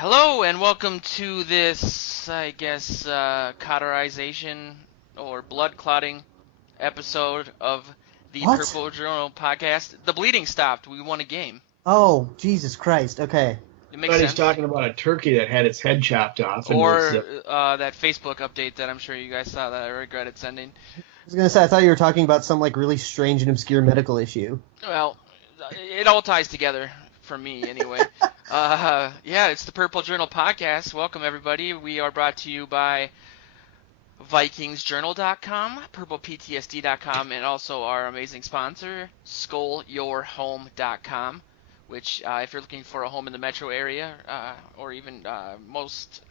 Hello and welcome to this, I guess, cauterization or blood clotting episode of the What? Purple Journal podcast. The bleeding stopped. We won a game. Oh, Jesus Christ. Okay. It makes Thought he's sense. talking about a turkey that had its head chopped off and was. Or that Facebook update that I'm sure you guys saw that I regretted sending. I was going to say, I thought you were talking about some, really strange and obscure medical issue. Well, it all ties together for me anyway. Yeah, it's the Purple Journal podcast. Welcome everybody. We are brought to you by VikingsJournal.com, PurplePTSD.com, and also our amazing sponsor, SkullYourHome.com, which, if you're looking for a home in the metro area, or even most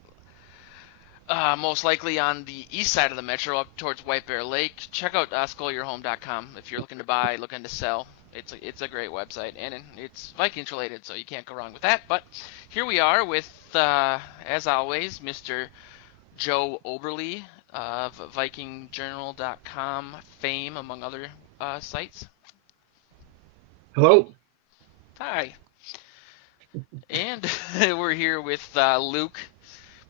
likely on the east side of the metro up towards White Bear Lake, check out SkullYourHome.com if you're looking to buy, looking to sell. It's a great website, and it's Vikings related, so you can't go wrong with that. But here we are with, as always, Mr. Joe Oberly of VikingJournal.com fame, among other sites. Hello. Hi. And we're here with Luke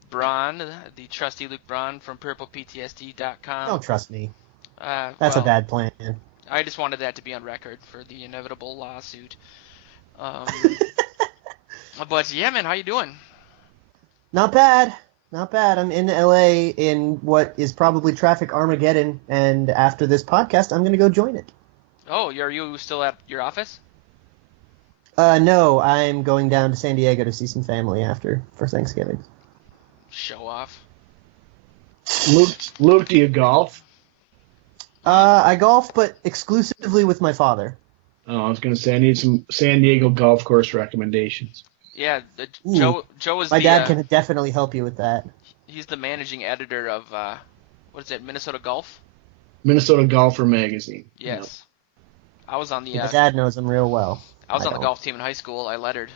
Braun, the trusty Luke Braun from PurplePTSD.com. Don't trust me. That's Well, a bad plan. I just wanted that to be on record for the inevitable lawsuit. But yeah, man, how you doing? Not bad. Not bad. I'm in LA in what is probably traffic Armageddon, and after this podcast, I'm going to go join it. Oh, are you still at your office? No, I'm going down to San Diego to see some family for Thanksgiving. Show off. Luke, do you golf? I golf, but exclusively with my father. Oh, I was going to say I need some San Diego golf course recommendations. Yeah, Ooh. Joe is My the dad can definitely help you with that. he's the managing editor of what is it, Minnesota Golf? Minnesota Golfer Magazine. Yes. I was on the My dad knows him real well. I was on the don't. golf team in high school. I lettered.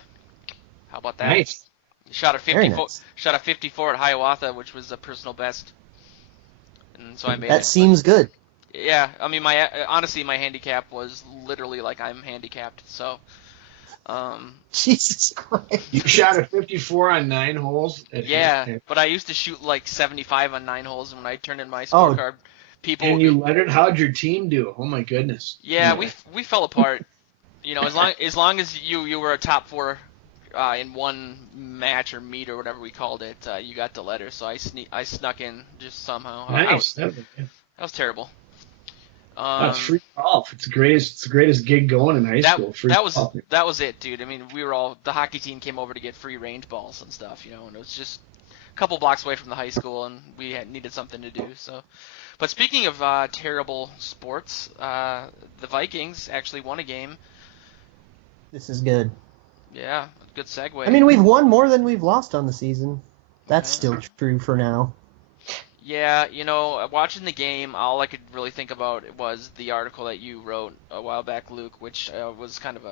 How about that? Nice. Shot a Very 54 nice. shot a 54 at Hiawatha, which was a personal best. And so I made That it. seems good. Yeah, I mean honestly my handicap was literally like I'm handicapped. So Jesus Christ. You shot a 54 on 9 holes? yeah, but I used to shoot like 75 on 9 holes, and when I turned in my Oh. scorecard, people And you lettered? How'd your team do? Oh, my goodness. yeah, we fell apart. You know, as long as you were a top 4 in one match or meet or whatever we called it, you got the letter. So I snuck in just somehow. Nice. That was terrible. That's free golf. It's the greatest gig going in high school. Free golf. That was it, dude. I mean, the hockey team came over to get free range balls and stuff, you know, and it was just a couple blocks away from the high school, and we needed something to do. So, but speaking of terrible sports, the Vikings actually won a game. This is good. Yeah, good segue. I mean, we've won more than we've lost on the season. That's still true for now. Yeah, you know, watching the game, all I could really think about was the article that you wrote a while back, Luke, which was kind of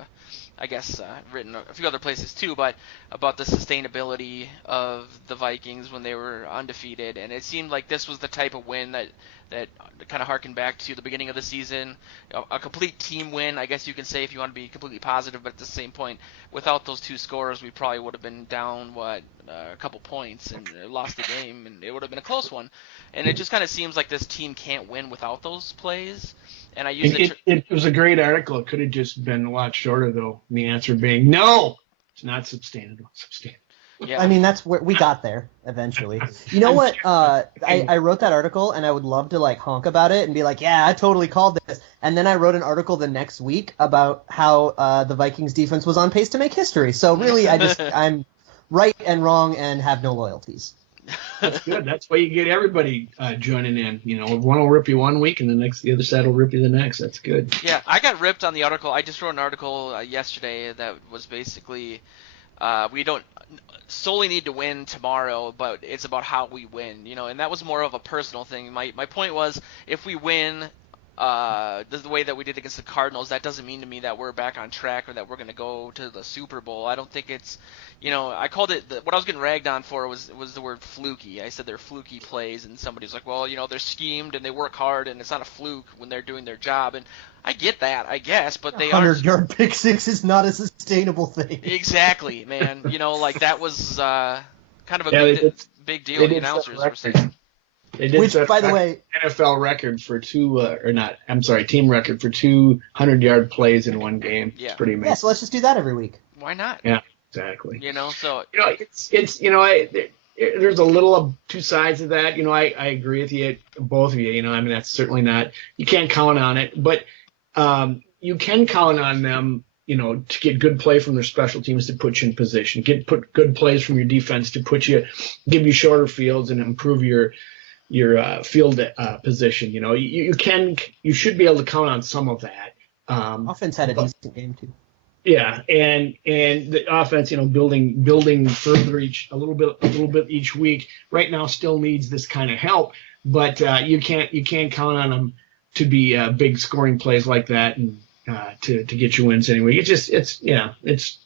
I guess, written a few other places too, but about the sustainability of the Vikings when they were undefeated, and it seemed like this was the type of win that kind of harkened back to the beginning of the season, a complete team win, I guess you can say, if you want to be completely positive, but at the same point, without those two scorers, we probably would have been down, a couple points and lost the game, and it would have been a close one. And it just kind of seems like this team can't win without those plays. And I use it was a great article. It could have just been a lot shorter, though. The answer being no, it's not sustainable. Yeah. I mean, that's where we got there eventually. You know what? I wrote that article, and I would love to honk about it and be like, yeah, I totally called this. And then I wrote an article the next week about how the Vikings defense was on pace to make history. So really, I'm right and wrong and have no loyalties. That's good. That's why you get everybody joining in. You know, one will rip you one week, and the other side will rip you the next. That's good. Yeah, I got ripped on the article. I just wrote an article yesterday that was basically we don't solely need to win tomorrow, but it's about how we win. You know, and that was more of a personal thing. My point was, if we win the way that we did against the Cardinals, that doesn't mean to me that we're back on track or that we're going to go to the Super Bowl. I don't think it's, I called it, what I was getting ragged on for was the word fluky. I said they're fluky plays, and somebody was like, well, they're schemed and they work hard and it's not a fluke when they're doing their job. And I get that, I guess, but they are. 100-yard pick six is not a sustainable thing. Exactly, man. That was kind of a big deal. The announcers were saying. Which, by the way, NFL record for team record for 200-yard plays in one game. Yeah. It's pretty amazing. Yeah, so let's just do that every week. Why not? Yeah, exactly. So there's a little of two sides of that. I agree with you, both of you. That's certainly not, you can't count on it, but you can count on them, to get good play from their special teams to put you in position, put good plays from your defense to give you shorter fields and improve your field position. You should be able to count on some of that. Offense had a decent game too. Yeah, and the offense, building further a little bit each week. Right now, still needs this kind of help, but you can't count on them to be big scoring plays like that and to get you wins anyway. It's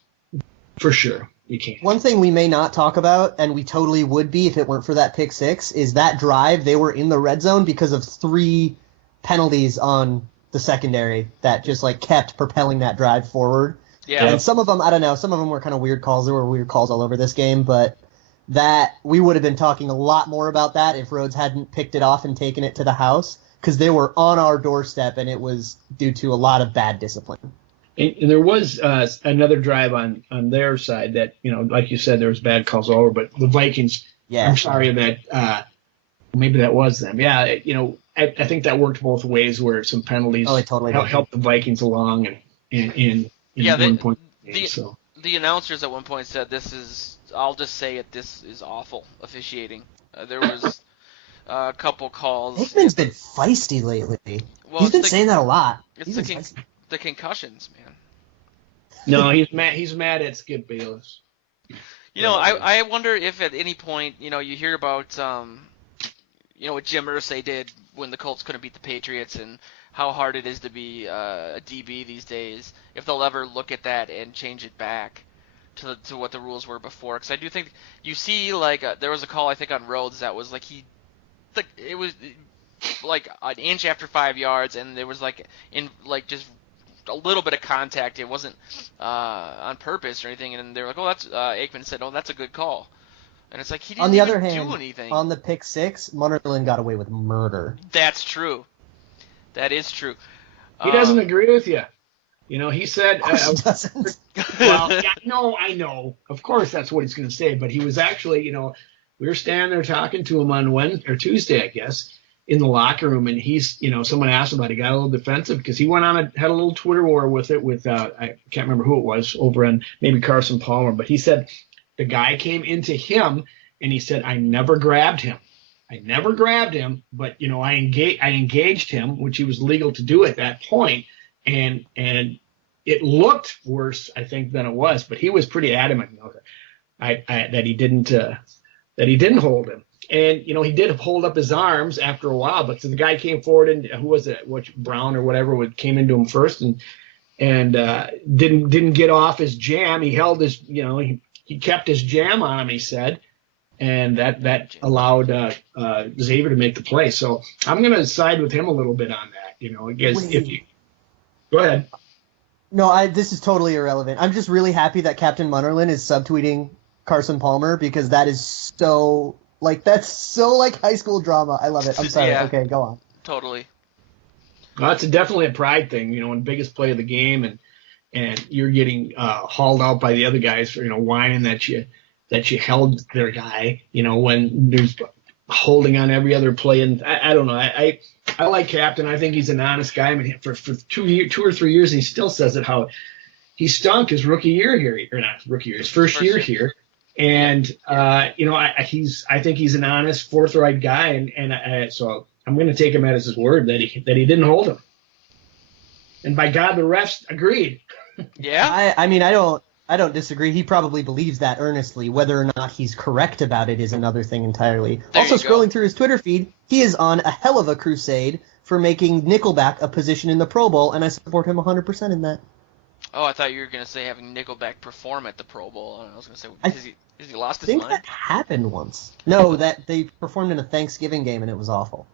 for sure. You can't. One thing we may not talk about, and we totally would be if it weren't for that pick six, is that drive. They were in the red zone because of 3 penalties on the secondary that just kept propelling that drive forward. Yeah. And some of them, I don't know, some of them were kind of weird calls. There were weird calls all over this game, but that we would have been talking a lot more about that if Rhodes hadn't picked it off and taken it to the house, because they were on our doorstep, and it was due to a lot of bad discipline. And there was another drive on their side that, like you said, there was bad calls all over, but the Vikings, yeah. I'm sorry that maybe that was them. Yeah, I think that worked both ways where some penalties helped the Vikings along and one point. The announcers at one point said I'll just say it, this is awful officiating. There was a couple calls. Hickman's been feisty lately. Well, he's been saying that a lot. It's the concussions, man. No, he's mad at Skip Bayless. I wonder if at any point, you hear about, what Jim Irsay did when the Colts couldn't beat the Patriots and how hard it is to be a DB these days, if they'll ever look at that and change it back to what the rules were before. Because I do think you see, there was a call, I think, on Rhodes that was it was an inch after 5 yards, and there was just a little bit of contact. It wasn't on purpose or anything, and they were like, "Oh, that's." Aikman said, "Oh, that's a good call," and it's he didn't do anything. On the pick six, Munnerlyn got away with murder. That's true. That is true. He doesn't agree with you. He said. Of course he doesn't. Well, yeah, no, I know. Of course, that's what he's going to say. But he was actually, we were standing there talking to him on Wednesday or Tuesday, I guess, in the locker room, and he's, someone asked him about it. He got a little defensive because he went on had a little Twitter war with it with I can't remember who it was, over on maybe Carson Palmer, but he said the guy came into him and he said, I never grabbed him, but I engaged him, which he was legal to do at that point, and it looked worse, I think, than it was, but he was pretty adamant that he didn't hold him. And, he did hold up his arms after a while, but so the guy came forward, and who was it? Brown or whatever came into him first and didn't get off his jam. He held his, he kept his jam on him, he said, and that allowed Xavier to make the play. So I'm going to side with him a little bit on that. I guess go ahead. No, this is totally irrelevant. I'm just really happy that Captain Munnerlyn is subtweeting Carson Palmer, because that is so that's so high school drama. I love it. I'm sorry. Yeah, okay, go on. Totally. Well, that's definitely a pride thing, when biggest play of the game and you're getting hauled out by the other guys for, whining that you held their guy, when there's holding on every other play. And I don't know. I like Captain. I think he's an honest guy. I mean, for 2 or 3 years, he still says it, how he stunk his rookie year here, or not rookie year, his first year here. And I think he's an honest, forthright guy, and so I'm going to take him at his word that he didn't hold him. And by God, the refs agreed. Yeah. I mean, I don't disagree. He probably believes that earnestly. Whether or not he's correct about it is another thing entirely. Also, scrolling through his Twitter feed, he is on a hell of a crusade for making nickelback a position in the Pro Bowl, and I support him 100% in that. Oh, I thought you were gonna say having Nickelback perform at the Pro Bowl. I was gonna say, has he lost I his think mind? that happened once. No, that they performed in a Thanksgiving game, and it was awful.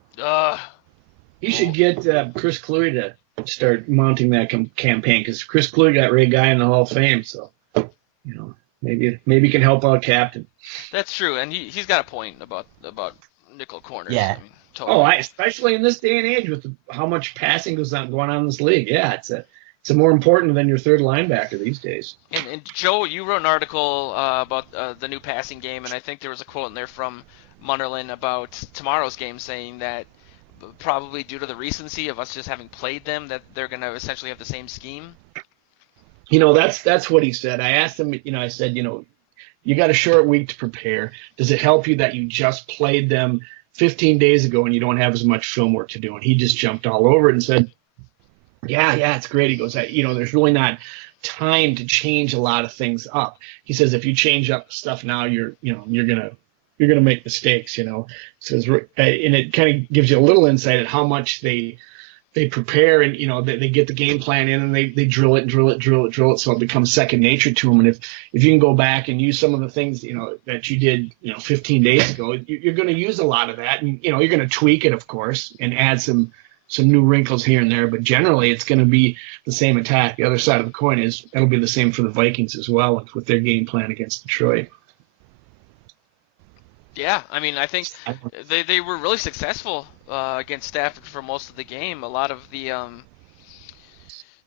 You should get Chris Cluey to start mounting that campaign, because Chris Cluey got Ray Guy in the Hall of Fame, so maybe he can help out Captain. That's true, and he's got a point about nickel corners. Yeah. I mean, totally. Especially in this day and age with how much passing going on in this league. Yeah, it's more important than your third linebacker these days. And Joe, you wrote an article about the new passing game, and I think there was a quote in there from Munnerlyn about tomorrow's game, saying that probably due to the recency of us just having played them, that they're going to essentially have the same scheme. That's what he said. I asked him, I said, you got a short week to prepare. Does it help you that you just played them 15 days ago and you don't have as much film work to do? And he just jumped all over it and said, yeah, it's great. He goes, there's really not time to change a lot of things up. He says, if you change up stuff now, you're gonna make mistakes, Says, and it kind of gives you a little insight at how much they prepare, and they get the game plan in, and they drill it, so it becomes second nature to them. And if you can go back and use some of the things that you did 15 days ago, you're going to use a lot of that, and you're going to tweak it, of course, and add some new wrinkles here and there. But generally, it's going to be the same attack. The other side of the coin is that'll be the same for the Vikings as well with their game plan against Detroit. Yeah, I mean, I think they were really successful against Stafford for most of the game. A lot of the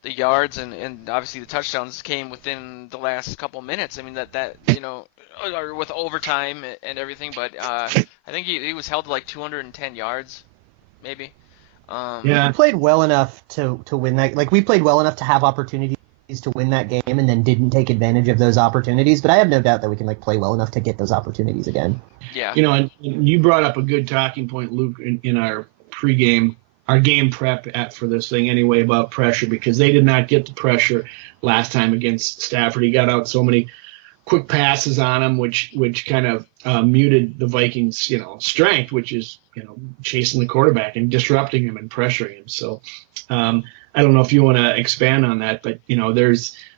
yards and obviously the touchdowns came within the last couple minutes. I mean, that or with overtime and everything. But I think he was held to like 210 yards, maybe. We played well enough to win that. Like, we played well enough to have opportunities to win that game, and then didn't take advantage of those opportunities. But I have no doubt that we can play well enough to get those opportunities again. Yeah. And you brought up a good talking point, Luke, in our pregame, our game prep for this thing anyway, about pressure, because they did not get the pressure last time against Stafford. He got out so many quick passes on him, which kind of muted the Vikings, strength, which is chasing the quarterback and disrupting him and pressuring him. So I don't know if you want to expand on that, but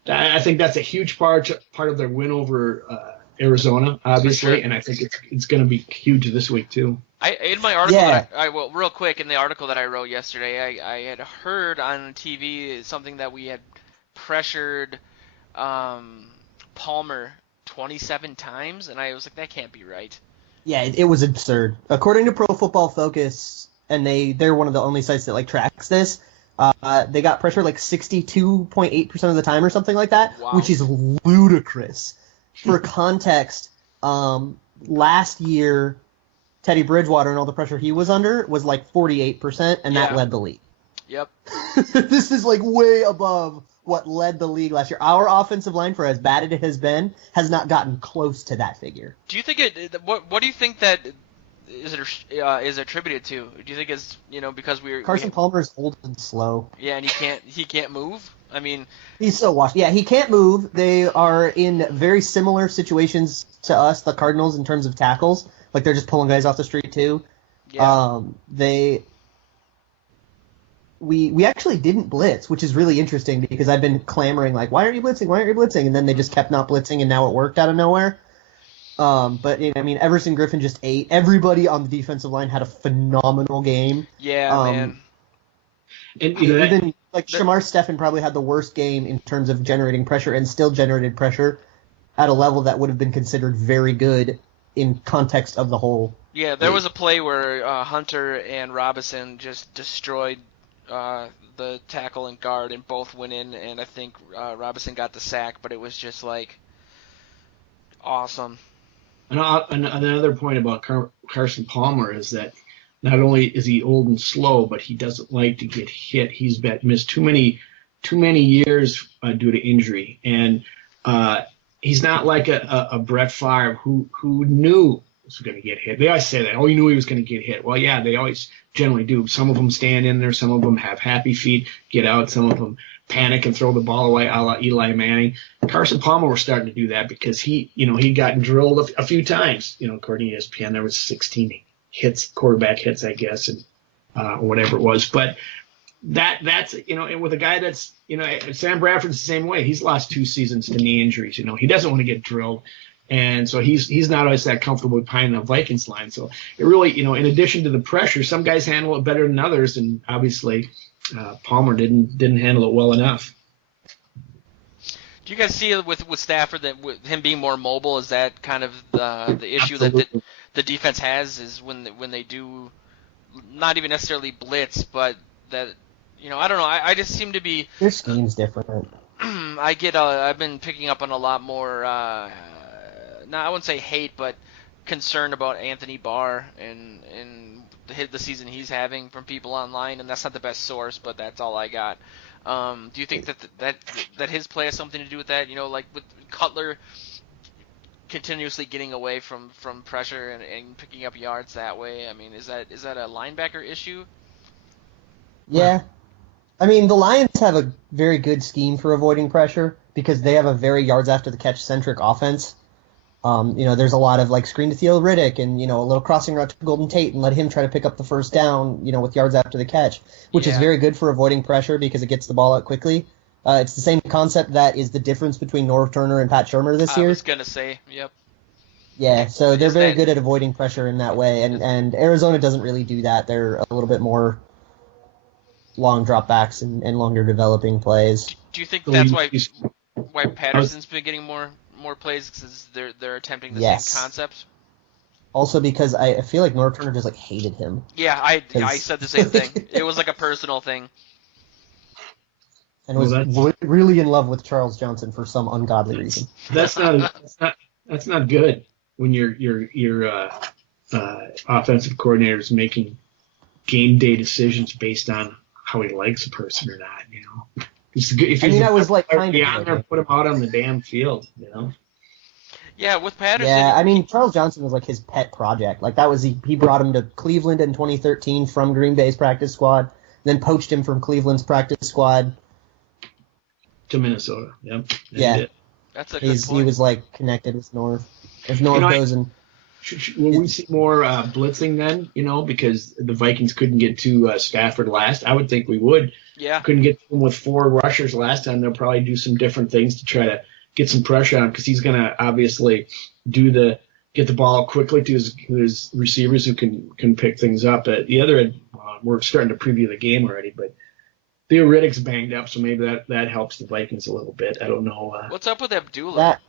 I think that's a huge part of their win over Arizona, obviously, and I think it's going to be huge this week too. In my article, real quick, in the article that I wrote yesterday, I had heard on TV something that we had pressured Palmer 27 times, and I was like, that can't be right. Yeah, it was absurd. According to Pro Football Focus, and they're one of the only sites that tracks this, they got pressure 62.8% of the time or something like that, wow, which is ludicrous. For context, last year, Teddy Bridgewater and all the pressure he was under was 48%, and that led the league. Yep. This is way above what led the league last year. Our offensive line, for as bad as it has been, has not gotten close to that figure. Do you think what do you think that is attributed to? Do you think it's because Carson Palmer's old and slow? Yeah, and he can't move. I mean, he's so washed. Yeah, he can't move. They are in very similar situations to us, the Cardinals, in terms of tackles. They're just pulling guys off the street too. Yeah. We actually didn't blitz, which is really interesting because I've been clamoring why aren't you blitzing? Why aren't you blitzing? And then they just kept not blitzing, and now it worked out of nowhere. But Everson Griffin just ate. Everybody on the defensive line had a phenomenal game. Yeah, man. And even Shamar Stephen probably had the worst game in terms of generating pressure, and still generated pressure at a level that would have been considered very good in context of the whole. Yeah, there was a play where Hunter and Robinson just destroyed the tackle and guard, and both went in, and I think Robinson got the sack, but it was just awesome. And another point about Carson Palmer is that not only is he old and slow, but he doesn't like to get hit. He's missed too many years due to injury, and he's not like a Brett Favre who knew he was going to get hit. They always say that, he knew he was going to get hit. Well, yeah, they always generally do. Some of them stand in there, some of them have happy feet, get out, some of them panic and throw the ball away, a la Eli Manning. Carson Palmer was starting to do that because he'd gotten drilled a few times. According to ESPN, there was 16 quarterback hits, I guess, and or whatever it was. But that's and with a guy that's Sam Bradford's the same way. He's lost 2 seasons to knee injuries. He doesn't want to get drilled, and so he's not always that comfortable behind the Vikings line. So it really, in addition to the pressure, some guys handle it better than others, and obviously Palmer didn't handle it well enough. Do you guys see with Stafford that with him being more mobile, is that kind of the issue Absolutely. that the defense has, is when they do not even necessarily blitz, but that I don't know. I just seem to be Their scheme's different. I've been picking up on a lot more. I wouldn't say hate, but concern about Anthony Barr and the season he's having from people online, and that's not the best source, but that's all I got. Do you think that his play has something to do with that? Like with Cutler continuously getting away from pressure and picking up yards that way. I mean, is that a linebacker issue? Yeah. I mean, the Lions have a very good scheme for avoiding pressure because they have a very yards after the catch centric offense. There's a lot of like screen to Theo Riddick and, a little crossing route to Golden Tate and let him try to pick up the first down, with yards after the catch, which is very good for avoiding pressure because it gets the ball out quickly. It's the same concept that is the difference between Norv Turner and Pat Shurmur this year. I was going to say, yep. Yeah, so they're very good at avoiding pressure in that way, and Arizona doesn't really do that. They're a little bit more long dropbacks and longer developing plays. Do you think that's why Patterson's been getting more plays, because they're attempting the same concepts? Also because I feel like Norv Turner just hated him. Yeah, I said the same thing. It was like a personal thing. And was really in love with Charles Johnson for some ungodly reason. That's not good when your offensive coordinator is making game day decisions based on how he likes a person or not. I was like kind of there, put him out on the damn field. Yeah, with Patterson. Yeah, I mean Charles Johnson was like his pet project. Like that was he brought him to Cleveland in 2013 from Green Bay's practice squad, then poached him from Cleveland's practice squad to Minnesota. Yep. Yeah. That's a good point. He was like connected with Norv. If Norv goes and will we see more blitzing then? Because the Vikings couldn't get to Stafford last. I would think we would. Yeah. Couldn't get to him with 4 rushers last time. They'll probably do some different things to try to get some pressure on him, because he's going to obviously get the ball quickly to his receivers who can pick things up. At the other end, we're starting to preview the game already, but Theo Riddick's banged up, so maybe that helps the Vikings a little bit. I don't know. What's up with Abdullah?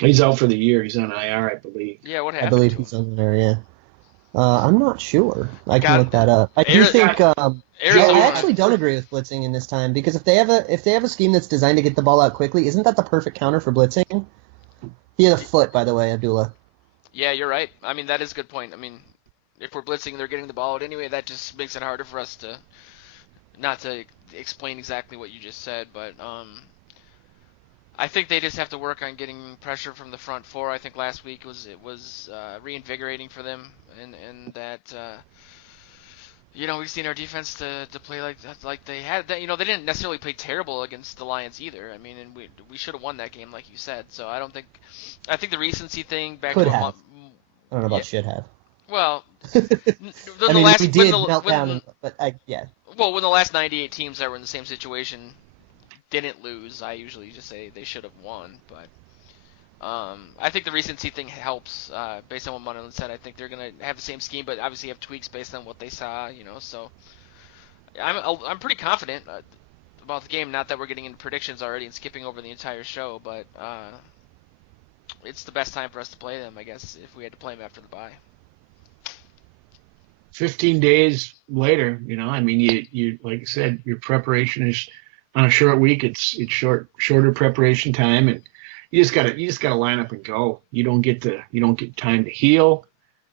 He's out for the year. He's on IR, I believe. Yeah, what happened? I believe he's on there. Yeah. I'm not sure. I can look that up. I do think. I actually don't agree with blitzing in this time, because if they have a scheme that's designed to get the ball out quickly, isn't that the perfect counter for blitzing? He had a foot, by the way, Abdullah. Yeah, you're right. I mean, that is a good point. I mean, if we're blitzing and they're getting the ball out anyway, that just makes it harder for us to not to explain exactly what you just said, but I think they just have to work on getting pressure from the front 4. I think last week it was reinvigorating for them, and that we've seen our defense to play like they had that. They didn't necessarily play terrible against the Lions either. I mean, and we should have won that game, like you said. So I think the recency thing back could to have. I don't know about should have. Well, we did melt down, but yeah. Well, when the last 98 teams that were in the same situation didn't lose, I usually just say they should have won. But I think the recency thing helps based on what Monahan said. I think they're going to have the same scheme, but obviously have tweaks based on what they saw. So I'm pretty confident about the game. Not that we're getting into predictions already and skipping over the entire show, but it's the best time for us to play them, I guess, if we had to play them after the bye. 15 days later, I mean, you like you said, your preparation is on a short week. It's shorter preparation time, and you just gotta line up and go. You don't get time to heal.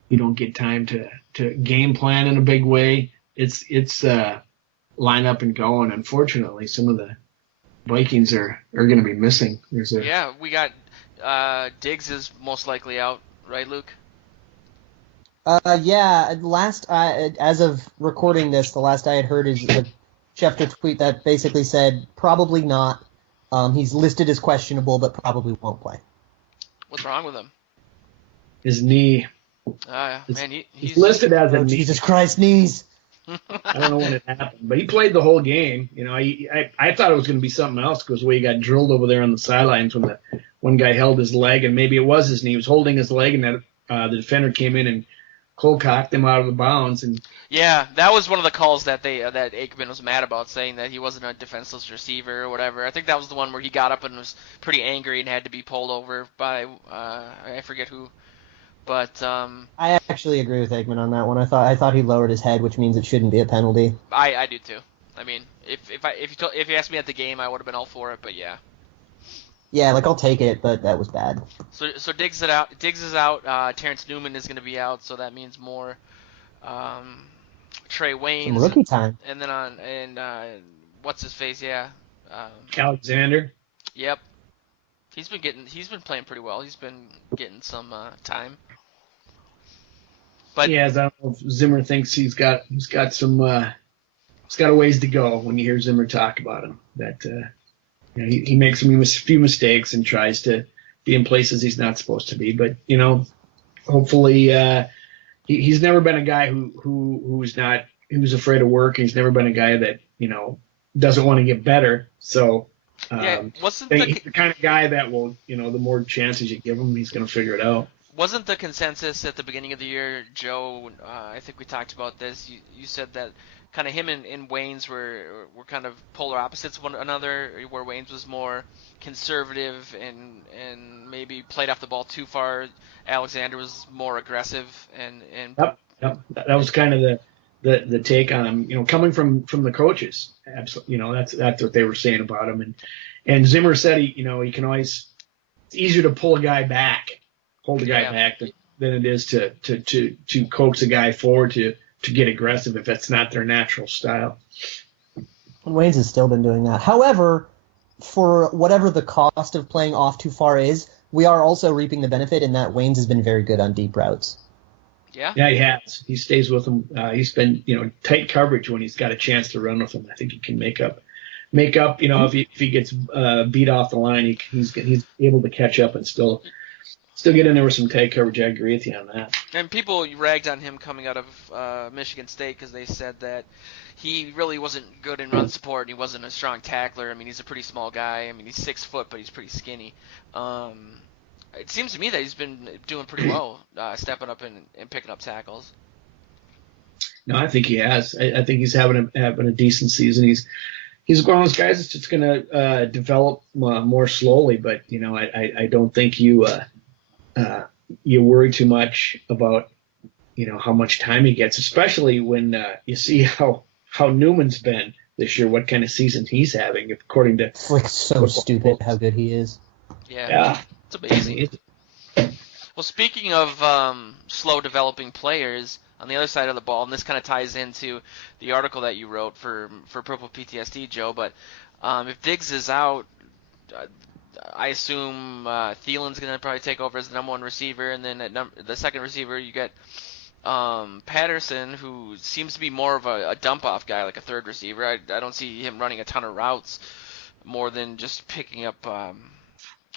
You don't get time to game plan in a big way. It's line up and go, and unfortunately, some of the Vikings are going to be missing. We got Diggs is most likely out, right, Luke? Yeah. As of recording this, the last I had heard is a Schefter tweet that basically said probably not. He's listed as questionable, but probably won't play. What's wrong with him? His knee. It's, Man, it's listed as a Oh, knee. Jesus Christ, knees. I don't know when it happened, but he played the whole game. You know, I thought it was going to be something else because the way he got drilled over there on the sidelines when the one guy held his leg, and maybe it was his knee. He was holding his leg, and that the defender came in and cold-cocked him out of the bounds. And Yeah, that was one of the calls that that Aikman was mad about, saying that he wasn't a defenseless receiver or whatever. I think that was the one where he got up and was pretty angry and had to be pulled over by I forget who. But I actually agree with Aikman on that one. I thought he lowered his head, which means it shouldn't be a penalty. I do too. I mean, if you asked me at the game, I would have been all for it. But yeah. Yeah, like I'll take it, but that was bad. So Diggs is out. Terrence Newman is going to be out, so that means more Trey Waynes. Some rookie time. And then what's his face? Yeah. Alexander. Yep. He's been playing pretty well. He's been getting some time. But yeah, I don't know if Zimmer thinks he's got a ways to go when you hear Zimmer talk about him. That he makes a few mistakes and tries to be in places he's not supposed to be. But hopefully he's never been a guy who's afraid of work. He's never been a guy that doesn't want to get better. So he's the kind of guy that will the more chances you give him, he's going to figure it out. Wasn't the consensus at the beginning of the year, Joe? I think we talked about this. You said that kind of him and Waynes were kind of polar opposites of one another, where Waynes was more conservative and maybe played off the ball too far. Alexander was more aggressive and Yep. That was kind of the take on him. Coming from the coaches, absolutely. That's what they were saying about him. And Zimmer said he can always. It's easier to pull a guy back. Hold a guy back than it is to coax a guy forward to get aggressive if that's not their natural style. And Waynes has still been doing that. However, for whatever the cost of playing off too far is, we are also reaping the benefit in that Waynes has been very good on deep routes. Yeah. Yeah, he has. He stays with them. He's been tight coverage when he's got a chance to run with them. I think he can make up. If he gets beat off the line, he's able to catch up and still get in there with some tight coverage. I agree with you on that. And people ragged on him coming out of Michigan State because they said that he really wasn't good in run support and he wasn't a strong tackler. I mean, he's a pretty small guy. I mean, he's 6 foot, but he's pretty skinny. It seems to me that he's been doing pretty well, stepping up and picking up tackles. No, I think he has. I think he's having a decent season. He's one of those guys that's just going to develop more slowly. But I don't think you worry too much about how much time he gets, especially when you see how Newman's been this year, what kind of season he's having, according to. It's like so stupid how good he is. Yeah. It's amazing. Well, speaking of slow developing players, on the other side of the ball, and this kind of ties into the article that you wrote for Purple PTSD, Joe, but if Diggs is out, I assume Thielen's going to probably take over as the number one receiver, and then at the second receiver you get Patterson, who seems to be more of a dump-off guy, like a third receiver. I don't see him running a ton of routes more than just picking up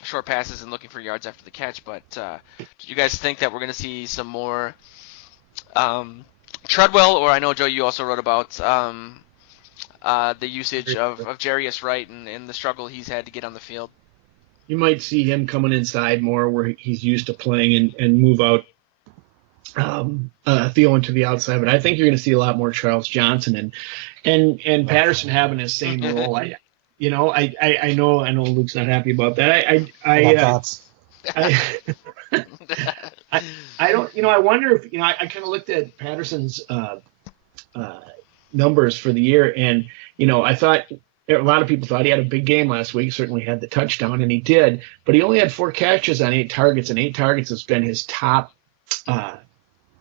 short passes and looking for yards after the catch. But do you guys think that we're going to see some more Treadwell, or I know, Joe, you also wrote about the usage of Jarius Wright and the struggle he's had to get on the field? You might see him coming inside more where he's used to playing and move out Thielen to the outside. But I think you're going to see a lot more Charles Johnson and Patterson having his same role. I know Luke's not happy about that. I don't. I wonder if I kind of looked at Patterson's numbers for the year, and I thought a lot of people thought he had a big game last week. Certainly had the touchdown, and he did. But he only had 4 catches on 8 targets, and 8 targets has been his top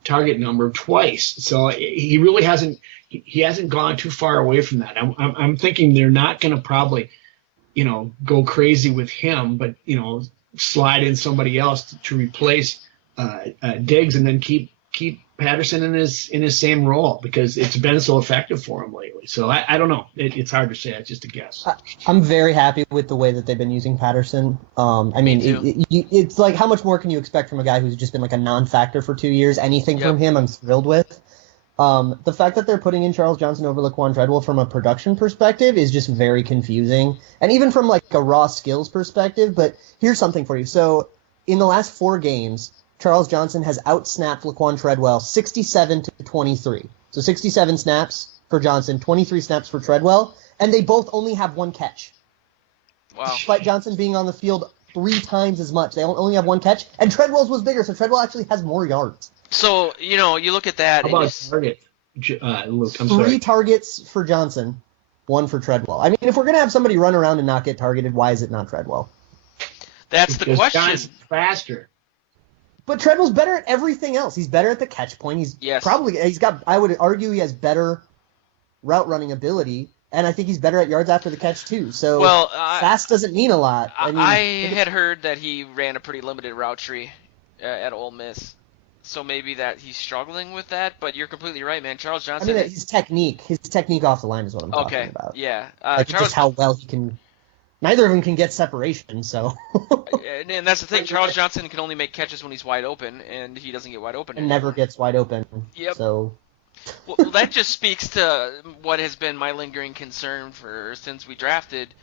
target number twice. So he really hasn't. He hasn't gone too far away from that. I'm thinking they're not going to probably, go crazy with him, but slide in somebody else to replace Diggs, and then keep Patterson in his same role because it's been so effective for him lately. So I don't know. It's hard to say. It's just a guess. I'm very happy with the way that they've been using Patterson. I mean, it's like, how much more can you expect from a guy who's just been like a non-factor for 2 years? Anything from him, I'm thrilled with. The fact that they're putting in Charles Johnson over Laquan Treadwell from a production perspective is just very confusing, and even from like a raw skills perspective. But here's something for you. So in the last 4 games, Charles Johnson has outsnapped Laquan Treadwell 67-23. So 67 snaps for Johnson, 23 snaps for Treadwell, and they both only have 1 catch. Wow. Despite Johnson being on the field 3 times as much, they only have 1 catch, and Treadwell's was bigger, so Treadwell actually has more yards. So, you look at that. How about target? Luke, I'm 3 sorry. targets for Johnson, 1 for Treadwell. I mean, if we're going to have somebody run around and not get targeted, why is it not Treadwell? That's the question. Johnson's faster. But Treadwell's better at everything else. He's better at the catch point. I would argue he has better route running ability, and I think he's better at yards after the catch too. So fast doesn't mean a lot. I had heard that he ran a pretty limited route tree at Ole Miss. So maybe that he's struggling with that, but you're completely right, man. Charles Johnson. I mean, his technique off the line is what I'm talking about. Yeah. Just how well he can. Neither of them can get separation, so. And that's the thing. Charles Johnson can only make catches when he's wide open, and he doesn't get wide open. And never gets wide open. Yep. So. Well, that just speaks to what has been my lingering concern since we drafted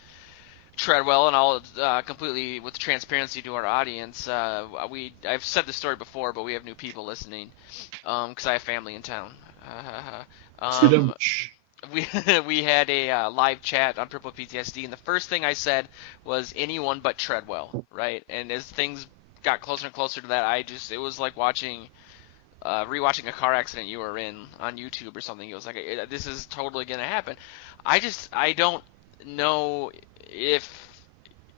Treadwell, and I'll completely, with transparency to our audience, I've said this story before, but we have new people listening, because I have family in town. We had a live chat on Purple PTSD, and the first thing I said was anyone but Treadwell, right? And as things got closer and closer to that, it was like rewatching a car accident you were in on YouTube or something. It was like, this is totally going to happen. I don't know if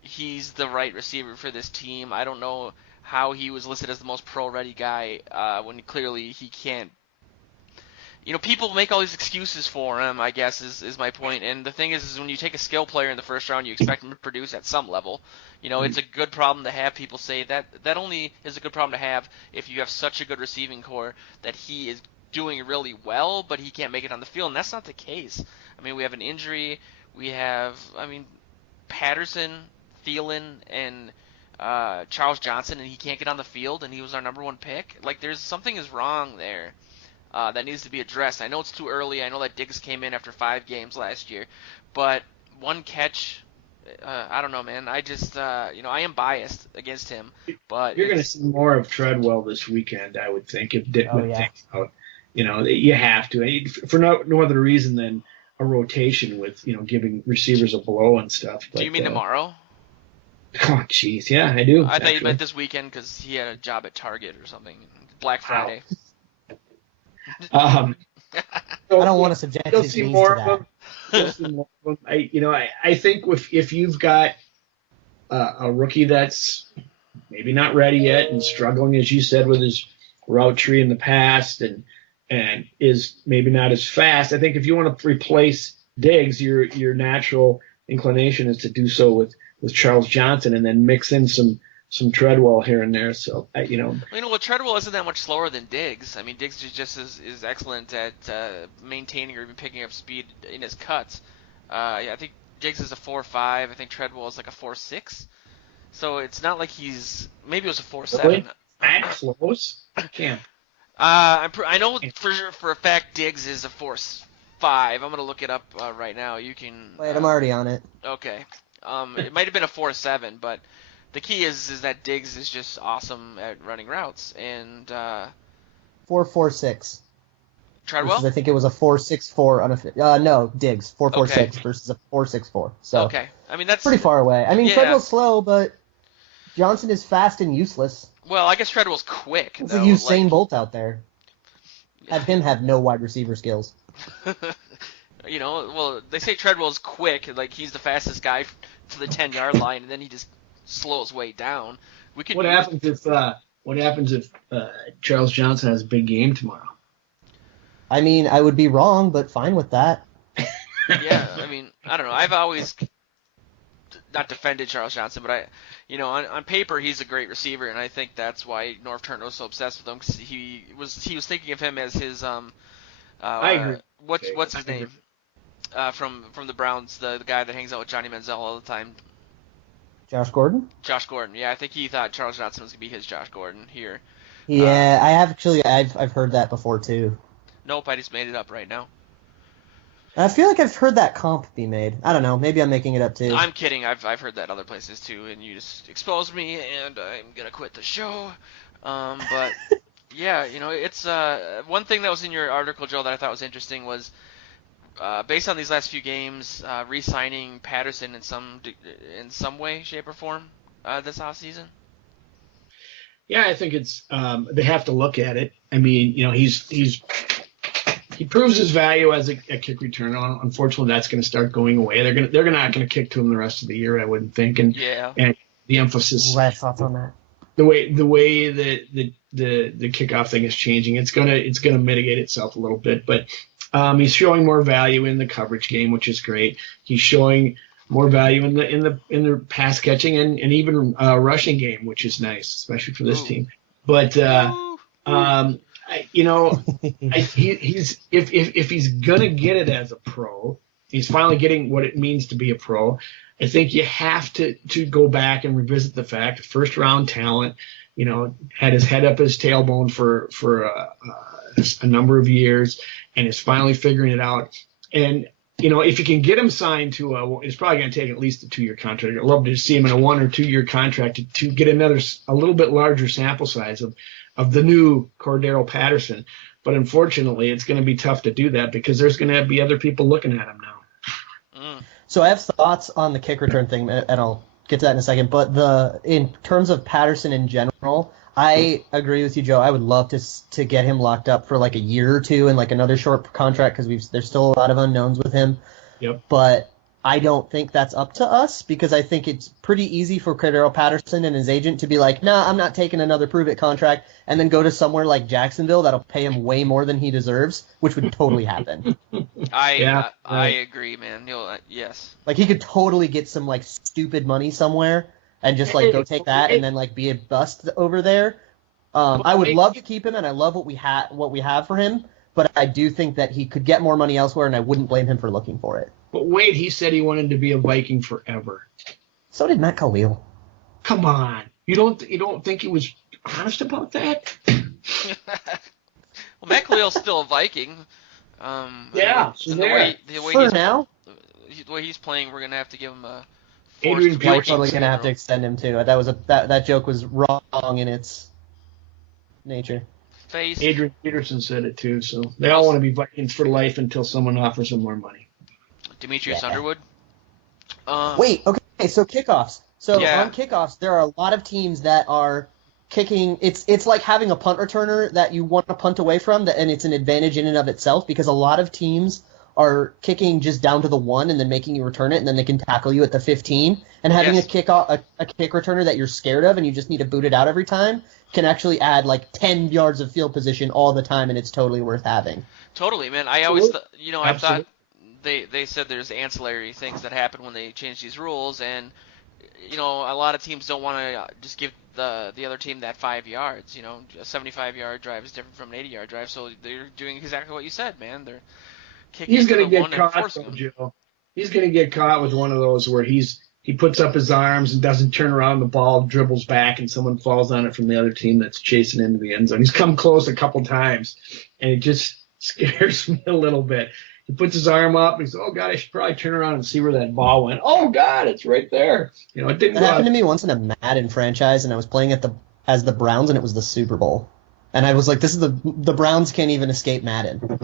he's the right receiver for this team. I don't know how he was listed as the most pro-ready guy when clearly he can't. People make all these excuses for him, I guess, is my point. And the thing is when you take a skill player in the first round, you expect him to produce at some level. It's a good problem to have. People say that only is a good problem to have if you have such a good receiving core that he is doing really well, but he can't make it on the field. And that's not the case. I mean, we have an injury. We have, Patterson, Thielen, and Charles Johnson, and he can't get on the field, and he was our number 1 pick. Like, something is wrong there. That needs to be addressed. I know it's too early. I know that Diggs came in after 5 games last year, but 1 catch, I don't know, man. I just, I am biased against him, but you're going to see more of Treadwell this weekend, I would think, if Dick would think out. You have to, for no other reason than a rotation with, giving receivers a blow and stuff. But, do you mean tomorrow? Oh, jeez, yeah, I do. I thought you meant this weekend because he had a job at Target or something. Black Friday. I don't want to subject his knees to that. I think if you've got a rookie that's maybe not ready yet and struggling, as you said, with his route tree in the past and is maybe not as fast, I think if you want to replace Diggs, your natural inclination is to do so with Charles Johnson and then mix in some Treadwell here and there. So, Treadwell isn't that much slower than Diggs. I mean, Diggs is just is excellent at maintaining or even picking up speed in his cuts. I think Diggs is a 4.5. I think Treadwell is like a 4.6. So it's not like maybe it was a 4.7. Really? That close? I can't. I know for a fact Diggs is a 4.5. I'm gonna look it up right now. You can. Wait, I'm already on it. Okay. It might have been a 4.7, but the key is that Diggs is just awesome at running routes, and 4.46. Treadwell? Versus, I think it was a 4.64. No, Diggs 4.46 versus a 4.64. So okay, I mean that's pretty far away. I mean, yeah. Treadwell's slow, but Johnson is fast and useless. Well, I guess Treadwell's quick. It's like Usain Bolt out there. Have him have no wide receiver skills. Well, they say Treadwell's quick, like he's the fastest guy to the 10-yard line, and then he just slows way down. What happens if Charles Johnson has a big game tomorrow? I mean, I would be wrong, but fine with that. Yeah, I mean, I don't know. I've always, not defended Charles Johnson, but on paper he's a great receiver, and I think that's why Norv Turner was so obsessed with him, because he was thinking of him as his I agree. what's his name from the Browns, the guy that hangs out with Johnny Manziel all the time. Josh Gordon? Josh Gordon. Yeah, I think he thought Charles Johnson was gonna be his Josh Gordon here. Yeah, I've heard that before too. Nope, I just made it up right now. I feel like I've heard that comp be made. I don't know. Maybe I'm making it up too. I'm kidding. I've heard that other places too, and you just exposed me, and I'm gonna quit the show. But yeah, it's one thing that was in your article, Joe, that I thought was interesting was based on these last few games, re-signing Patterson in some way, shape, or form this offseason. Yeah, I think it's they have to look at it. I mean, he proves his value as a kick returner. Unfortunately, that's going to start going away. They're not going to kick to him the rest of the year, I wouldn't think. And the emphasis. Last thoughts on that. The way that the kickoff thing is changing, it's gonna mitigate itself a little bit. But he's showing more value in the coverage game, which is great. He's showing more value in the pass catching and even rushing game, which is nice, especially for this team. But he's if he's gonna get it as a pro, he's finally getting what it means to be a pro. I think you have to go back and revisit the fact, first round talent, had his head up his tailbone for a number of years, and is finally figuring it out. And if you can get him signed to it's probably going to take at least a 2-year contract. I'd love to see him in a 1 or 2 year contract to get a little bit larger sample size of the new Cordero Patterson. But unfortunately, it's going to be tough to do that because there's going to be other people looking at him now. So I have thoughts on the kick return thing, and I'll get to that in a second. But in terms of Patterson in general, I agree with you, Joe. I would love to get him locked up for like a year or two and like another short contract because there's still a lot of unknowns with him. Yep. But I don't think that's up to us because I think it's pretty easy for Cordero Patterson and his agent to be like, nah, I'm not taking another prove-it contract, and then go to somewhere like Jacksonville that'll pay him way more than he deserves, which would totally happen. I agree, man. Yes. Like he could totally get some like stupid money somewhere and just like go take that and then like be a bust over there. I would love to keep him, and I love what we have for him, but I do think that he could get more money elsewhere, and I wouldn't blame him for looking for it. But wait, he said he wanted to be a Viking forever. So did Matt Khalil. Come on, you don't think he was honest about that? Well, Matt Khalil's still a Viking. Yeah, now. The way he's playing, we're gonna have to give him a. Adrian We're probably gonna have to extend him too. That joke was wrong in its nature. Adrian Peterson said it too. So they all want to be Vikings for life until someone offers them more money. Demetrius Underwood. Wait, okay, so kickoffs. On kickoffs, there are a lot of teams that are kicking. It's like having a punt returner that you want to punt away from, and it's an advantage in and of itself because a lot of teams are kicking just down to the 1 and then making you return it, and then they can tackle you at the 15. And having a kick returner that you're scared of and you just need to boot it out every time can actually add like 10 yards of field position all the time, and it's totally worth having. Totally, man. I always I thought they said there's ancillary things that happen when they change these rules, and a lot of teams don't want to just give the other team that 5 yards. A 75-yard drive is different from an 80-yard drive, so they're doing exactly what you said, man. They're kicking. He's going to get caught, though, Joe. He's going to get caught with one of those where he puts up his arms and doesn't turn around, the ball dribbles back, and someone falls on it from the other team that's chasing into the end zone. He's come close a couple times, and it just scares me a little bit. He puts his arm up, and he says, oh, God, I should probably turn around and see where that ball went. Oh, God, it's right there. It didn't That happened to me once in a Madden franchise, and I was playing as the Browns, and it was the Super Bowl. And I was like, this is the Browns can't even escape Madden.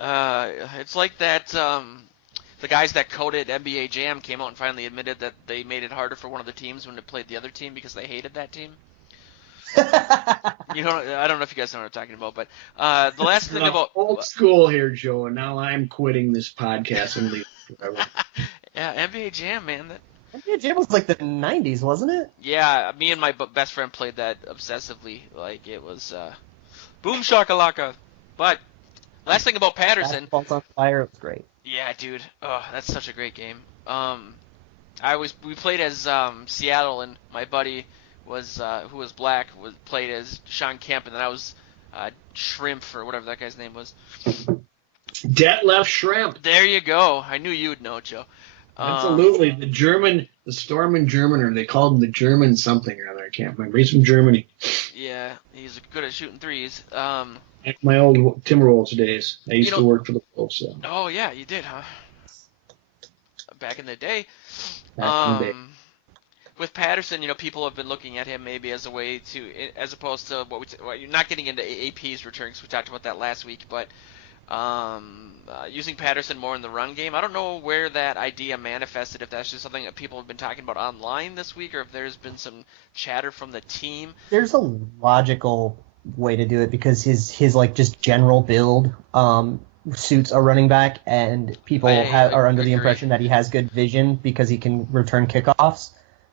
It's like that the guys that coded NBA Jam came out and finally admitted that they made it harder for one of the teams when they played the other team because they hated that team. I don't know if you guys know what I'm talking about, but the last thing about old school here, Joe, and now I'm quitting this podcast and leaving forever. Yeah, NBA Jam, man. NBA Jam was like the 90s, wasn't it? Yeah, me and my best friend played that obsessively. Like it was boom shakalaka. But last thing about Patterson. Basketball's on Fire, it was great. Yeah, dude. Oh, that's such a great game. We played as Seattle, and my buddy was who was black played as Sean Kemp, and then I was Shrimp or whatever that guy's name was. Detlef Shrimp. There you go. I knew you would know, Joe. Absolutely. The Storm in German, or they called him the German something or other. I can't remember. He's from Germany. Yeah, he's good at shooting threes. Like my old Timberwolves days. I used to work for the Wolves. So. Oh, yeah, you did, huh? Back in the day. Back in the day. With Patterson, people have been looking at him maybe as a way to, as opposed to you're not getting into AP's returns. We talked about that last week, but using Patterson more in the run game. I don't know where that idea manifested, if that's just something that people have been talking about online this week, or if there's been some chatter from the team. There's a logical way to do it because his like just general build suits a running back, and people are under the impression that he has good vision because he can return kickoffs,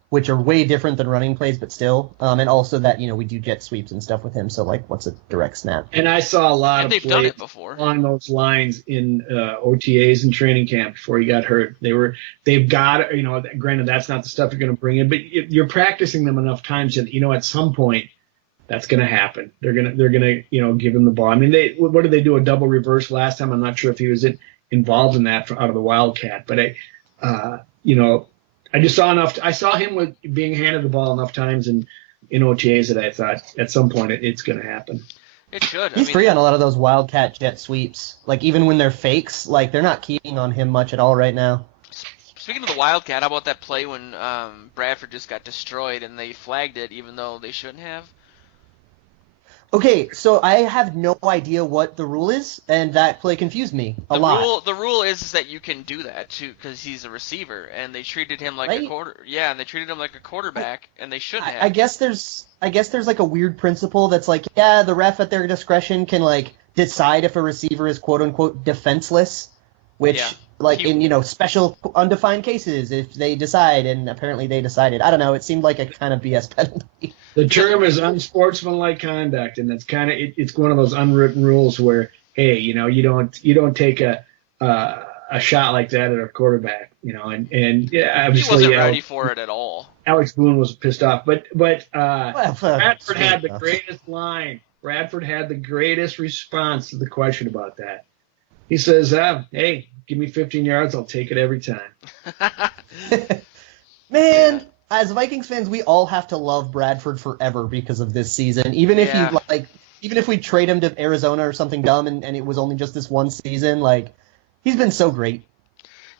which are way different than running plays, but still. And also that, we do jet sweeps and stuff with him, so, like, what's a direct snap? And I saw a lot of plays done it before along those lines in OTAs and training camp before he got hurt. They've got, granted, that's not the stuff you're going to bring in, but you're practicing them enough times that, at some point, that's going to happen. They're going to, give him the ball. I mean, what did they do, a double reverse last time? I'm not sure if he was involved in that out of the Wildcat, but I just saw enough. I saw him with being handed the ball enough times in OTAs that I thought at some point it's going to happen. It should. He's free on a lot of those Wildcat jet sweeps. Like, even when they're fakes, like, they're not keying on him much at all right now. Speaking of the Wildcat, how about that play when Bradford just got destroyed and they flagged it even though they shouldn't have? Okay, so I have no idea what the rule is, and that play confused me a lot. The rule is that you can do that too, because he's a receiver, and they treated him like a quarter. Yeah, and they treated him like a quarterback, and they shouldn't have. I guess there's like a weird principle that's like, yeah, the ref at their discretion can like decide if a receiver is quote unquote defenseless, which in special undefined cases if they decide, and apparently they decided. I don't know. It seemed like a kind of BS penalty. The term is unsportsmanlike conduct, and that's kind of it's one of those unwritten rules where, hey, you don't take a shot like that at a quarterback, and yeah, obviously he wasn't ready for it at all. Alex Boone was pissed off, but Bradford had the greatest line. Bradford had the greatest response to the question about that. He says, "Hey, give me 15 yards, I'll take it every time." Man. As Vikings fans, we all have to love Bradford forever because of this season. Even if we trade him to Arizona or something dumb and it was only just this one season, like, he's been so great.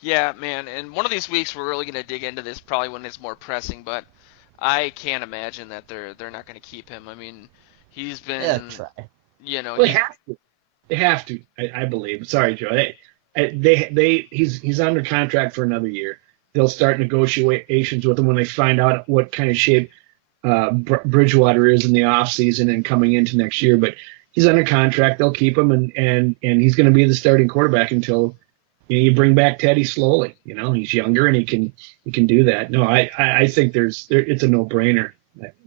Yeah, man. And one of these weeks we're really going to dig into this probably when it's more pressing, but I can't imagine that they're not going to keep him. I mean, he's been try. Well, they have to. They have to, I believe. Sorry, Joe. He's under contract for another year. They'll start negotiations with him when they find out what kind of shape Bridgewater is in the offseason and coming into next year. But he's under contract. They'll keep him, and he's going to be the starting quarterback until you bring back Teddy slowly. He's younger and he can do that. No, I think it's a no-brainer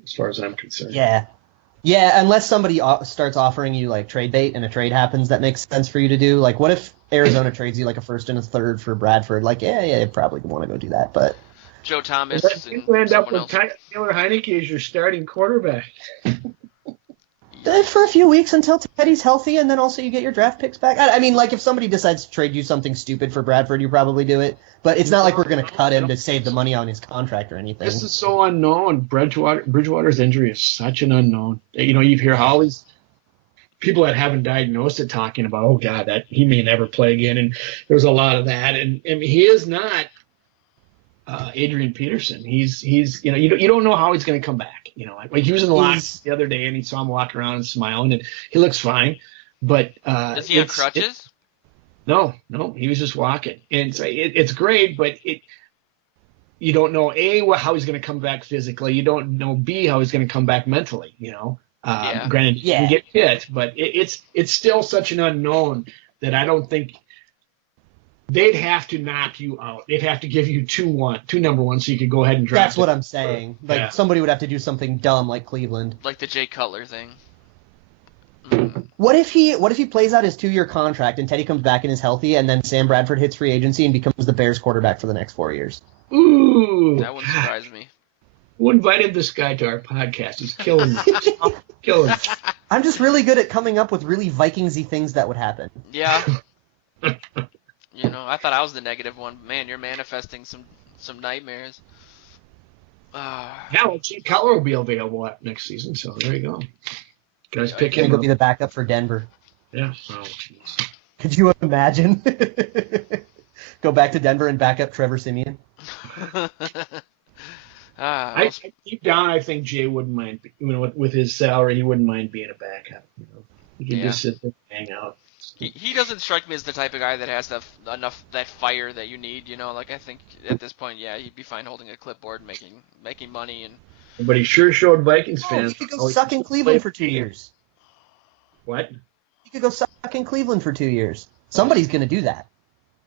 as far as I'm concerned. Yeah, unless somebody starts offering you like trade bait and a trade happens that makes sense for you to do. Like, what if Arizona trades you like a first and a third for Bradford? Like, yeah, you probably want to go do that. But Joe Thomas you end up with Taylor Heineke as your starting quarterback. For a few weeks until Teddy's healthy, and then also you get your draft picks back. I mean, like, if somebody decides to trade you something stupid for Bradford, you probably do it. But it's not like we're going to cut him to save the money on his contract or anything. This is so unknown. Bridgewater's injury is such an unknown. You hear all these people that haven't diagnosed it talking about, oh, God, that he may never play again. And there's a lot of that. And he is not Adrian Peterson. He's you don't know how he's going to come back. Like he was in the locker the other day and he saw him walking around and smiling, and he looks fine. But does he have crutches? No, he was just walking, and so it's great. But you don't know how he's going to come back physically. You don't know how he's going to come back mentally. Granted, you can get hit, but it's still such an unknown that I don't think. They'd have to knock you out. They'd have to give you two number ones so you could go ahead and draft. That's what I'm saying. Like somebody would have to do something dumb like Cleveland. Like the Jay Cutler thing. What if he plays out his 2-year contract and Teddy comes back and is healthy, and then Sam Bradford hits free agency and becomes the Bears quarterback for the next 4 years? Ooh. That wouldn't surprise me. Who invited this guy to our podcast? He's killing me. Killing me. I'm just really good at coming up with really Vikingsy things that would happen. Yeah. I thought I was the negative one. Man, you're manifesting some nightmares. Yeah, well, Jay Cutler will be available next season, so there you go. Guys, pick Gonna him go up. be the backup for Denver. Yeah. Oh, jeez. Could you imagine? Go back to Denver and back up Trevor Siemian. Deep down, I think Jay wouldn't mind, with his salary, he wouldn't mind being a backup. He could just sit there and hang out. He doesn't strike me as the type of guy that has that fire that you need. Like I think at this point, yeah, he'd be fine holding a clipboard, making money, and. But he sure showed Vikings fans. He could go suck in Cleveland for 2 years. What? He could go suck in Cleveland for 2 years. Somebody's gonna do that.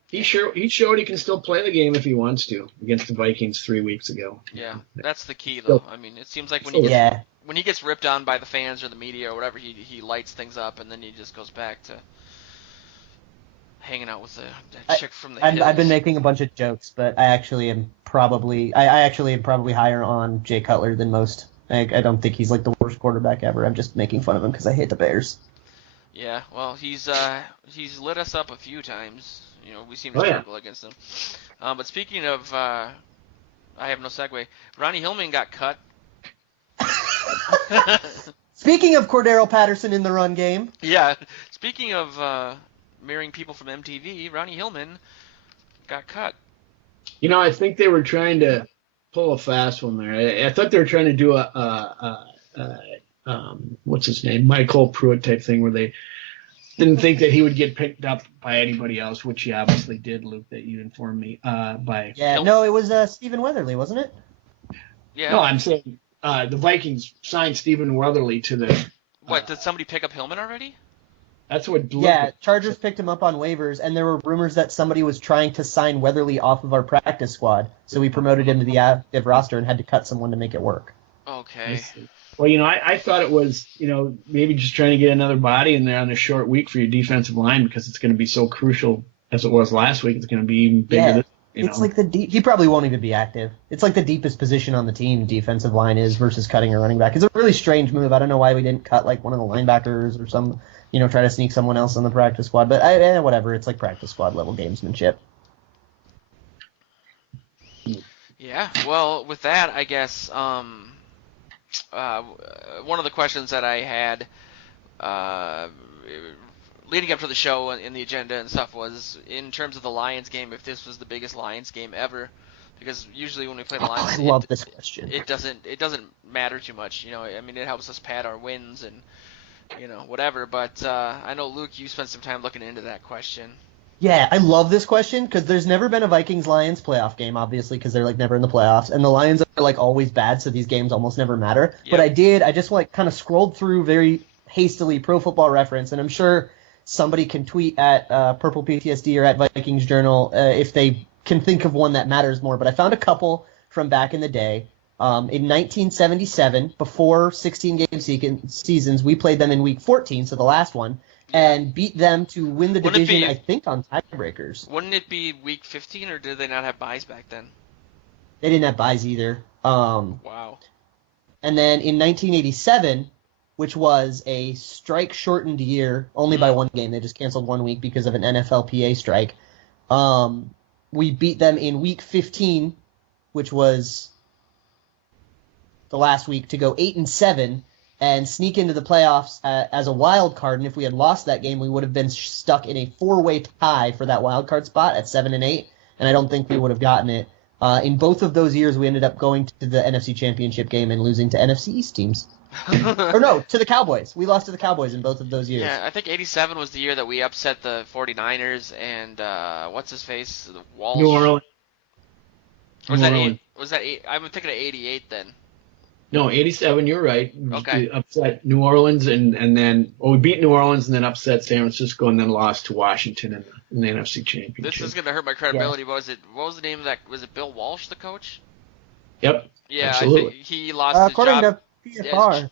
He showed he can still play the game if he wants to against the Vikings 3 weeks ago. Yeah, that's the key though. I mean, it seems like when he gets ripped on by the fans or the media or whatever, he lights things up and then he just goes back to hanging out with the chick from the hills. I've been making a bunch of jokes, but I actually am probably higher on Jay Cutler than most. I don't think he's like the worst quarterback ever. I'm just making fun of him because I hate the Bears. Yeah, well, he's lit us up a few times. We seem to struggle against him. But speaking of, I have no segue. Ronnie Hillman got cut. Speaking of Cordero Patterson in the run game. Yeah. Speaking of mirroring people from MTV, Ronnie Hillman got cut. I think they were trying to pull a fast one there. I thought they were trying to do what's his name, Michael Pruitt type thing where they didn't think that he would get picked up by anybody else, which he obviously did, Luke, that you informed me by. Yeah, no, it was Stephen Weatherly, wasn't it? Yeah. No, I'm saying the Vikings signed Stephen Weatherly to the. What, did somebody pick up Hillman already? That's what. Yeah, Chargers picked him up on waivers, and there were rumors that somebody was trying to sign Weatherly off of our practice squad, so we promoted him to the active roster and had to cut someone to make it work. Okay. Well, I thought it was, maybe just trying to get another body in there on a short week for your defensive line because it's going to be so crucial as it was last week. It's going to be even bigger. Yeah, it's like he probably won't even be active. It's like the deepest position on the team, defensive line is, versus cutting a running back. It's a really strange move. I don't know why we didn't cut like one of the linebackers or some, try to sneak someone else on the practice squad. But whatever. It's like practice squad level gamesmanship. Yeah. Well, with that, I guess. One of the questions that I had leading up to the show and the agenda and stuff was in terms of the Lions game, if this was the biggest Lions game ever, because usually when we play the Lions, I love this question. It doesn't matter too much, I mean, it helps us pad our wins and whatever. But I know, Luke, you spent some time looking into that question. Yeah, I love this question because there's never been a Vikings-Lions playoff game, obviously, because they're like never in the playoffs, and the Lions are like always bad, so these games almost never matter. Yep. But I just like kind of scrolled through very hastily Pro Football Reference, and I'm sure somebody can tweet at Purple PTSD or at Vikings Journal if they can think of one that matters more. But I found a couple from back in the day. In 1977, before 16-game seasons, we played them in Week 14, so the last one. And beat them to win the division, I think, on tiebreakers. Wouldn't it be Week 15, or did they not have buys back then? They didn't have buys either. Wow. And then in 1987, which was a strike-shortened year, only by one game. They just canceled 1 week because of an NFLPA strike. We beat them in Week 15, which was the last week, to go 8-7. And sneak into the playoffs as a wild card. And if we had lost that game, we would have been stuck in a 4-way tie for that wild card spot at 7-8. And I don't think we would have gotten it. In both of those years, we ended up going to the NFC Championship game and losing to NFC East teams. Or no, to the Cowboys. We lost to the Cowboys in both of those years. Yeah, I think 87 was the year that we upset the 49ers and what's his face, Walsh. New Orleans. Was that eight? I'm thinking of 88 then. No, 87, you're right. Okay. We upset New Orleans and then we beat New Orleans and then upset San Francisco and then lost to Washington in the NFC Championship. This is going to hurt my credibility. Yeah. What was the name of that? Was it Bill Walsh, the coach? Yep. Yeah, absolutely. I think he lost his according job. According to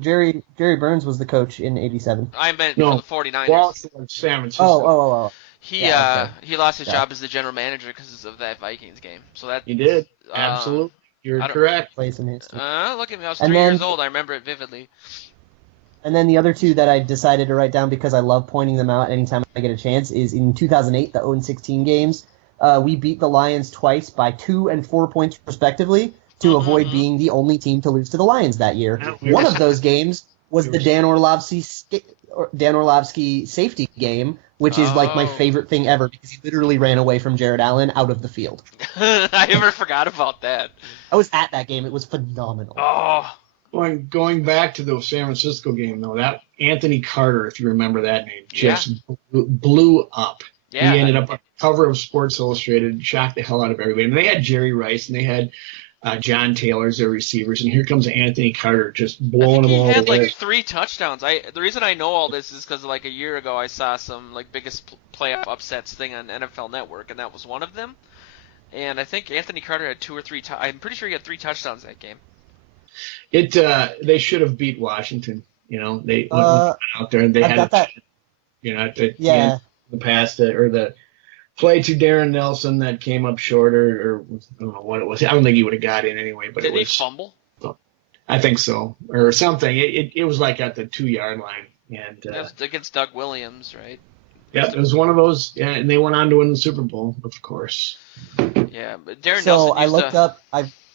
PFR, Jerry Burns was the coach in 87. I meant for the 49ers. Walsh was San Francisco. Oh. He Yeah, okay. he lost his Yeah. job as the general manager because of that Vikings game. So that He did. uh, Absolutely. You're I don't. correct. Place in history. Look at me. I was And 3 years then old. I remember it vividly. And then the other two that I decided to write down because I love pointing them out anytime I get a chance is in 2008, the 0-16 games. We beat the Lions twice by 2 and 4 points respectively to avoid being the only team to lose to the Lions that year. One of those games was the Dan Orlovsky safety game, which is like my favorite thing ever because he literally ran away from Jared Allen out of the field. I never forgot about that. I was at that game. It was phenomenal. Oh. Going back to the San Francisco game, though, that Anthony Carter, if you remember that name, just blew up. Yeah. He ended up on the cover of Sports Illustrated, shocked the hell out of everybody. And they had Jerry Rice and they had John Taylor as their receivers, and here comes Anthony Carter just blowing them all away. I think he had like 3 touchdowns. The reason I know all this is because like a year ago I saw some like biggest playoff upsets thing on NFL Network, and that was one of them. And I think Anthony Carter had 2 or 3. I'm pretty sure he had 3 touchdowns that game. They should have beat Washington. They went out there and they had that. The pass or the play to Darren Nelson that came up short, or I don't know what it was. I don't think he would have got in anyway. But did he fumble? I think so, or something. It was like at the 2-yard line, and it was against Doug Williams, right? Yeah, it was one of those. Yeah, and they went on to win the Super Bowl, of course. Yeah, but Darren Nelson. So I looked up.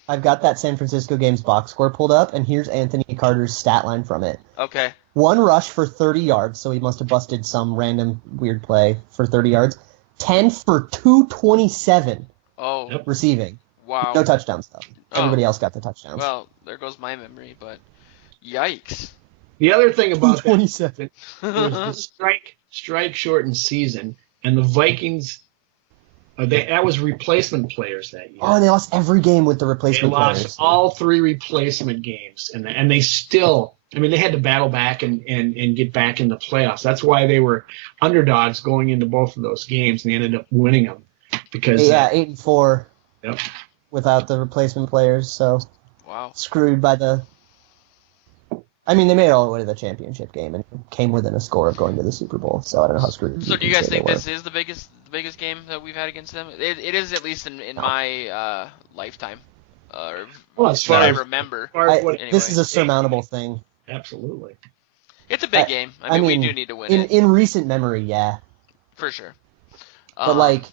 I've got that San Francisco game's box score pulled up, and here's Anthony Carter's stat line from it. Okay. 1 rush for 30 yards, so he must have busted some random weird play for 30 yards. 10 for 227 receiving. Wow. No touchdowns, though. Everybody else got the touchdowns. Well, there goes my memory, but yikes. The other thing about 227. was the strike shortened season, and the Vikings. That was replacement players that year. Oh, and they lost every game with the replacement players. They lost all 3 replacement games, and they still. I mean, they had to battle back and get back in the playoffs. That's why they were underdogs going into both of those games, and they ended up winning them because 8-4. Yep. Without the replacement players, so screwed by the. I mean, they made it all the way to the championship game and came within a score of going to the Super Bowl. So I don't know how screwed. So do you guys think this is the biggest game that we've had against them? It is, at least in my lifetime. As far as I remember. Anyway. This is a surmountable thing. Absolutely. It's a big game. I mean, we do need to win it. In recent memory, yeah. For sure. But like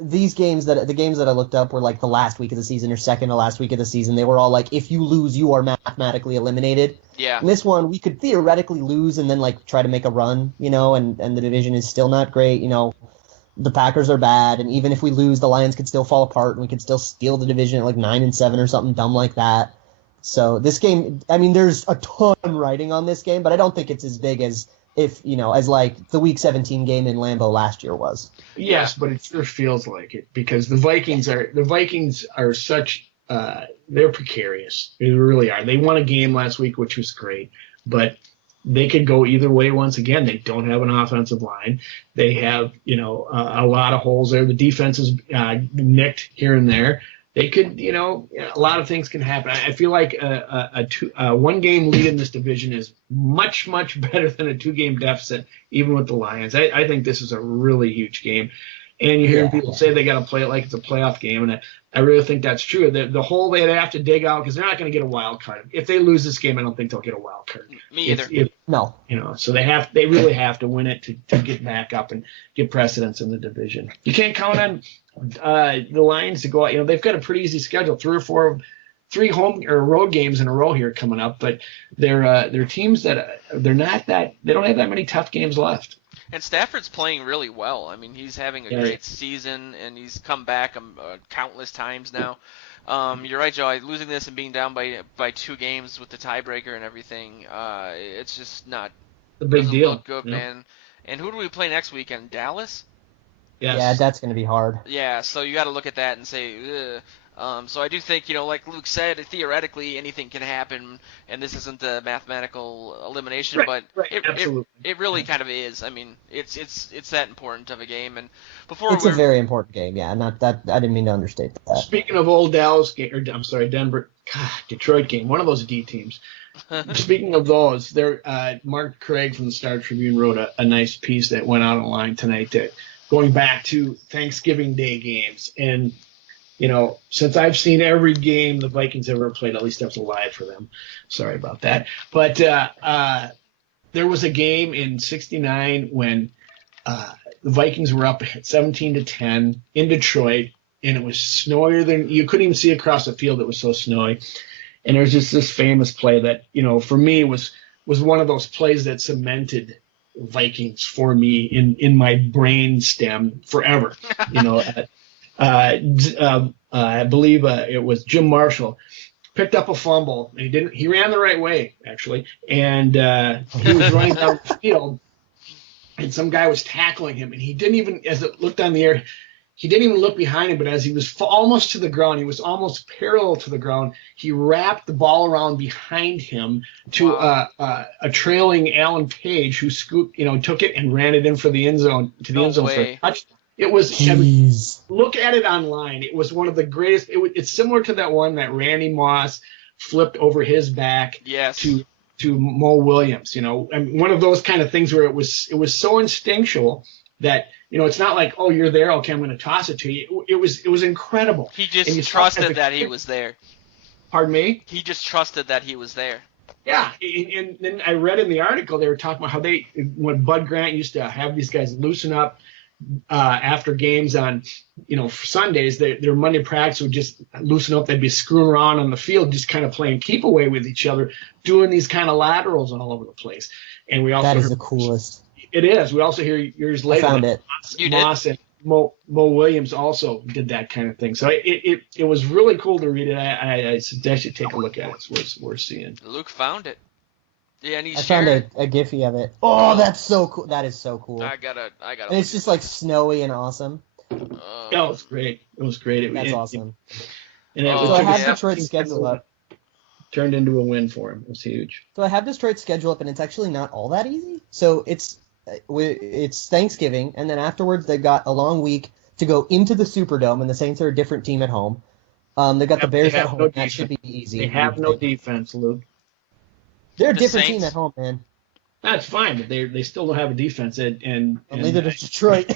the games that I looked up were like the last week of the season or second to last week of the season. They were all like, if you lose, you are mathematically eliminated. Yeah. And this one, we could theoretically lose and then like try to make a run, and the division is still not great. The Packers are bad, and even if we lose, the Lions could still fall apart, and we could still steal the division at like 9-7 or something dumb like that. So this game, I mean, there's a ton writing on this game, but I don't think it's as big as as like the Week 17 game in Lambeau last year was. Yes, but it sure feels like it because the Vikings are such they're precarious. They really are. They won a game last week, which was great, but they could go either way once again. They don't have an offensive line. They have a lot of holes there. The defense is nicked here and there. They could, a lot of things can happen. I feel like a 1-game lead in this division is much, much better than a 2-game deficit, even with the Lions. I think this is a really huge game. And you hear people say they got to play it like it's a playoff game, and I really think that's true. The hole they have to dig out because they're not going to get a wild card. If they lose this game, I don't think they'll get a wild card. Me either. No. So they really have to win it to get back up and get precedence in the division. You can't count on the Lions to go out. They've got a pretty easy schedule, 3 home or road games in a row here coming up, but they're teams that they don't have that many tough games left. And Stafford's playing really well. I mean, he's having a great season, and he's come back countless times now. You're right, Joe. Losing this and being down by 2 games with the tiebreaker and everything, it's just not a big deal. Look good, man. And who do we play next weekend? Dallas? Yes. Yeah, that's going to be hard. Yeah, so you got to look at that and say, ugh. So I do think, like Luke said, theoretically anything can happen, and this isn't a mathematical elimination, but it really kind of is. I mean, it's that important of a game, and it's a very important game. Yeah, not that I didn't mean to understate that. Speaking of old Dallas game, Denver, Detroit game, one of those D teams. Speaking of those, Mark Craig from the Star Tribune wrote a nice piece that went out online tonight that going back to Thanksgiving Day games. And, since I've seen every game the Vikings ever played, at least I was alive for them. Sorry about that. But there was a game in '69 when the Vikings were up 17-10 in Detroit, and it was snowier than you couldn't even see across the field. It was so snowy. And there's just this famous play that, for me was one of those plays that cemented Vikings for me in my brain stem forever. I believe it was Jim Marshall picked up a fumble. And he ran the right way, actually. And he was running down the field, and some guy was tackling him. And he didn't even, as it looked on the air, he didn't even look behind him, but as he was almost to the ground, he was almost parallel to the ground, he wrapped the ball around behind him to a trailing Alan Page, who took it and ran it in for the end zone, for a touchdown. It was, look at it online. It was one of the greatest. It's similar to that one that Randy Moss flipped over his back to Mo Williams. One of those kind of things where it was so instinctual that, it's not like, oh, you're there, okay, I'm going to toss it to you. It was incredible. He just trusted that he was there. Pardon me? He just trusted that he was there. Yeah, and then I read in the article they were talking about how when Bud Grant used to have these guys loosen up after games on, for Sundays, their Monday practice would just loosen up. They'd be screwing around on the field, just kind of playing keep away with each other, doing these kind of laterals all over the place. And we also that is the coolest. It is. We also hear years later I found it. Moss and Mo Williams also did that kind of thing. So it was really cool to read it. I suggest you take a look at it. It's worth seeing. Luke found it. Yeah, and I found a Giphy of it. Oh, that's so cool. That is so cool. I gotta. And it's just like snowy and awesome. Yeah, it was great. That's awesome. So I have Detroit's schedule up. Turned into a win for him. It was huge. So I have Detroit's schedule up, and it's actually not all that easy. So it's Thanksgiving, and then afterwards they've got a long week to go into the Superdome, and the Saints are a different team at home. They got the Bears at home. That should be easy. They have no defense, Luke. They're a different team at home, man. That's fine, but they still don't have a defense. And neither does Detroit.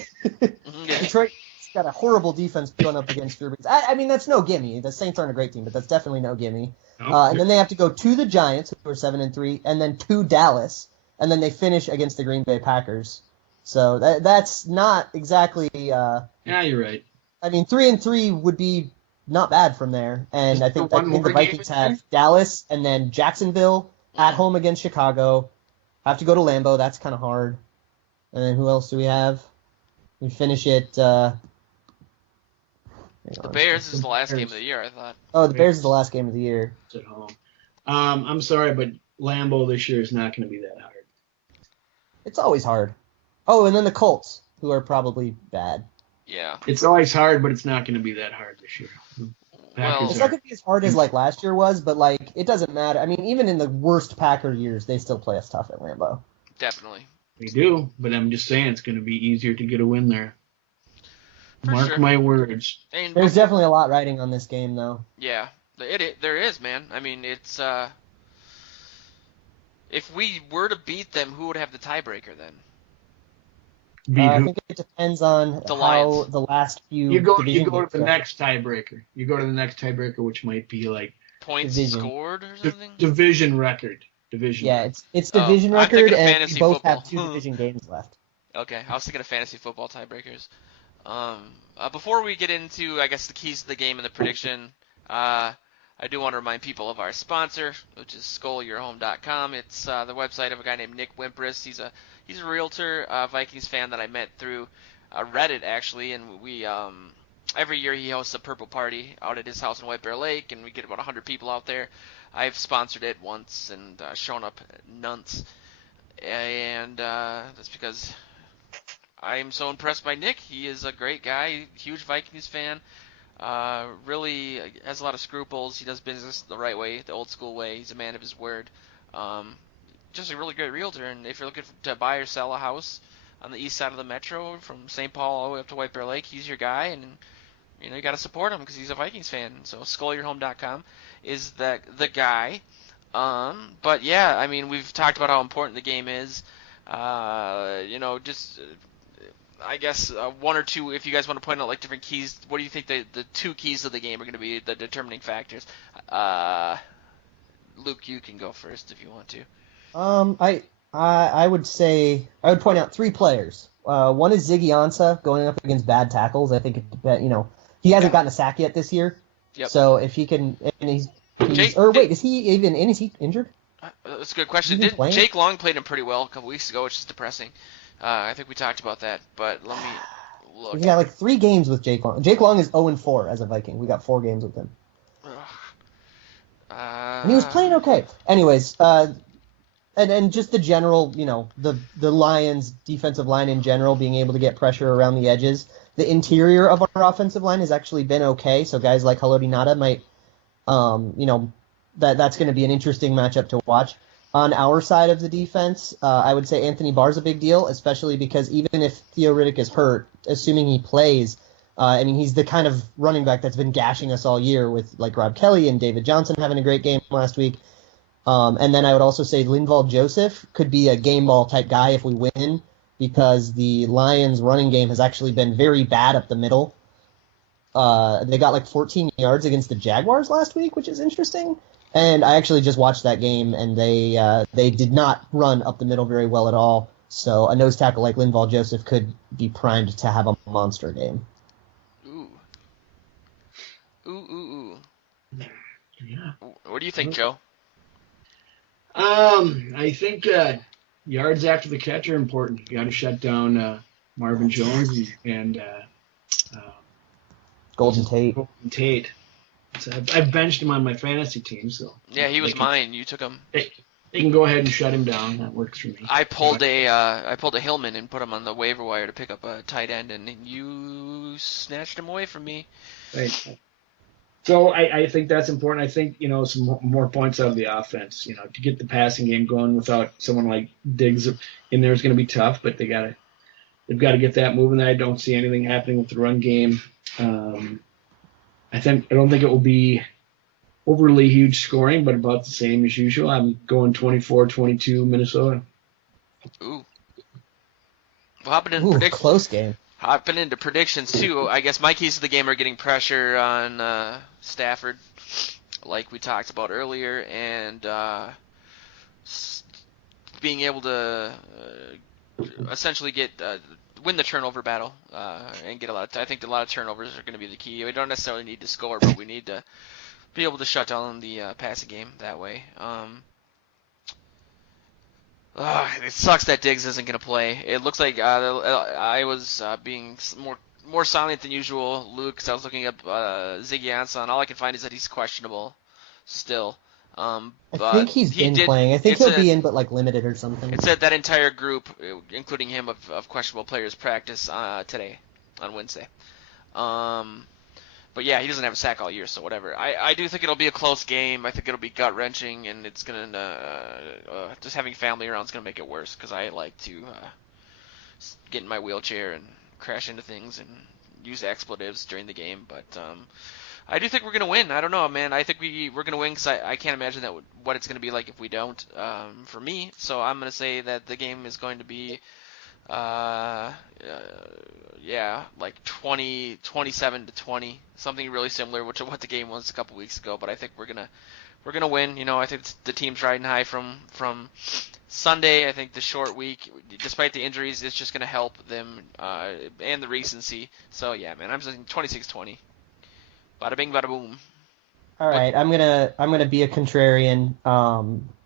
Detroit's got a horrible defense going up against Drew Brees. I mean, that's no gimme. The Saints aren't a great team, but that's definitely no gimme. And then they have to go to the Giants, who are 7-3, and then to Dallas, and then they finish against the Green Bay Packers. So that's not exactly. Yeah, you're right. I mean, 3-3 would be not bad from there, and I think the Vikings have Dallas and then Jacksonville at home against Chicago. Have to go to Lambeau. That's kind of hard. And then who else do we have? We finish it. The Bears is the last game of the year, I thought. Oh, the Bears is the last game of the year. It's at home. I'm sorry, but Lambeau this year is not going to be that hard. It's always hard. Oh, and then the Colts, who are probably bad. Yeah. It's always hard, but it's not going to be that hard this year. Well, it's not going to be as hard as like last year was, but like it doesn't matter. I mean, even in the worst Packer years, they still play us tough at Lambeau. Definitely. They do, but I'm just saying it's going to be easier to get a win there. Mark my words. And there's definitely a lot riding on this game, though. Yeah, there is, man. I mean, it's if we were to beat them, who would have the tiebreaker then? I think it depends on how the last few. You go to the next tiebreaker. You go to the next tiebreaker, which might be like points scored or something. Division record. Yeah, it's division record, and we both have 2 division games left. Okay, I was thinking of fantasy football tiebreakers. Before we get into, I guess, the keys to the game and the prediction, I do want to remind people of our sponsor, which is SkullYourHome.com. It's the website of a guy named Nick Wimpris. He's a realtor, Vikings fan that I met through Reddit, actually, and we every year he hosts a Purple Party out at his house in White Bear Lake, and we get about 100 people out there. I've sponsored it once and shown up nunts, and that's because I am so impressed by Nick. He is a great guy, huge Vikings fan. Really has a lot of scruples. He does business the right way, the old school way. He's a man of his word. Just a really great realtor. And if you're looking to buy or sell a house on the east side of the metro, from St. Paul all the way up to White Bear Lake, he's your guy. And you got to support him because he's a Vikings fan. So SkullYourHome.com is the guy. But yeah, I mean, we've talked about how important the game is. Just I guess one or two, if you guys want to point out like different keys, what do you think the two keys of the game are going to be the determining factors? Luke, you can go first if you want to. I would say I would point out three players. One is Ziggy Ansah going up against bad tackles. I think he hasn't gotten a sack yet this year. Yep. So if he can, and he's is he even in? Is he injured? That's a good question. Jake Long played him pretty well a couple weeks ago, which is depressing. I think we talked about that, but let me look. We got like 3 games with Jake Long. Jake Long is 0-4 as a Viking. We got 4 games with him. And he was playing okay. Anyways, and just the general, the Lions' defensive line in general being able to get pressure around the edges. The interior of our offensive line has actually been okay, so guys like Haloti Ngata might, that's going to be an interesting matchup to watch. On our side of the defense, I would say Anthony Barr's a big deal, especially because even if Theo Riddick is hurt, assuming he plays, he's the kind of running back that's been gashing us all year with like Rob Kelly and David Johnson having a great game last week. And then I would also say Linval Joseph could be a game ball type guy if we win, because the Lions running game has actually been very bad up the middle. They got like 14 yards against the Jaguars last week, which is interesting. And I actually just watched that game, and they did not run up the middle very well at all. So a nose tackle like Linval Joseph could be primed to have a monster game. Ooh. Yeah. What do you think, Joe? I think yards after the catch are important. You got to shut down Marvin Jones and Golden Tate. So I've benched him on my fantasy team, so yeah, he was mine. You took him. They can go ahead and shut him down. That works for me. I pulled a Hillman and put him on the waiver wire to pick up a tight end, and you snatched him away from me. Right. So I think that's important. I think, some more points out of the offense, to get the passing game going without someone like Diggs in there is going to be tough, but they've got to get that moving. I don't see anything happening with the run game. I don't think it will be overly huge scoring, but about the same as usual. I'm going 24-22 Minnesota. Ooh. Well, close game. Hopping into predictions, too. I guess my keys to the game are getting pressure on Stafford, like we talked about earlier, and being able to essentially win the turnover battle and get I think a lot of turnovers are going to be the key. We don't necessarily need to score, but we need to be able to shut down the passing game that way. It sucks that Diggs isn't going to play. It looks like I was being more silent than usual, Luke, because I was looking up Ziggy Ansah, and all I can find is that he's questionable still. I think he's been playing. I think he'll be in, but like limited or something. It said that entire group, including him, of questionable players practice today, on Wednesday. But yeah, he doesn't have a sack all year, so whatever. I do think it'll be a close game. I think it'll be gut-wrenching, and it's going to just having family around is going to make it worse, because I like to get in my wheelchair and crash into things and use expletives during the game. But I do think we're going to win. I don't know, man. I think we're going to win, because I can't imagine what it's going to be like if we don't, for me. So I'm going to say that the game is going to be like 27-20, something really similar to what the game was a couple weeks ago. But I think we're gonna win. I think the team's riding high from Sunday. I think the short week, despite the injuries, is just gonna help them and the recency. So yeah, man, I'm saying 26-20. Bada bing, bada boom. All right, I'm gonna be a contrarian.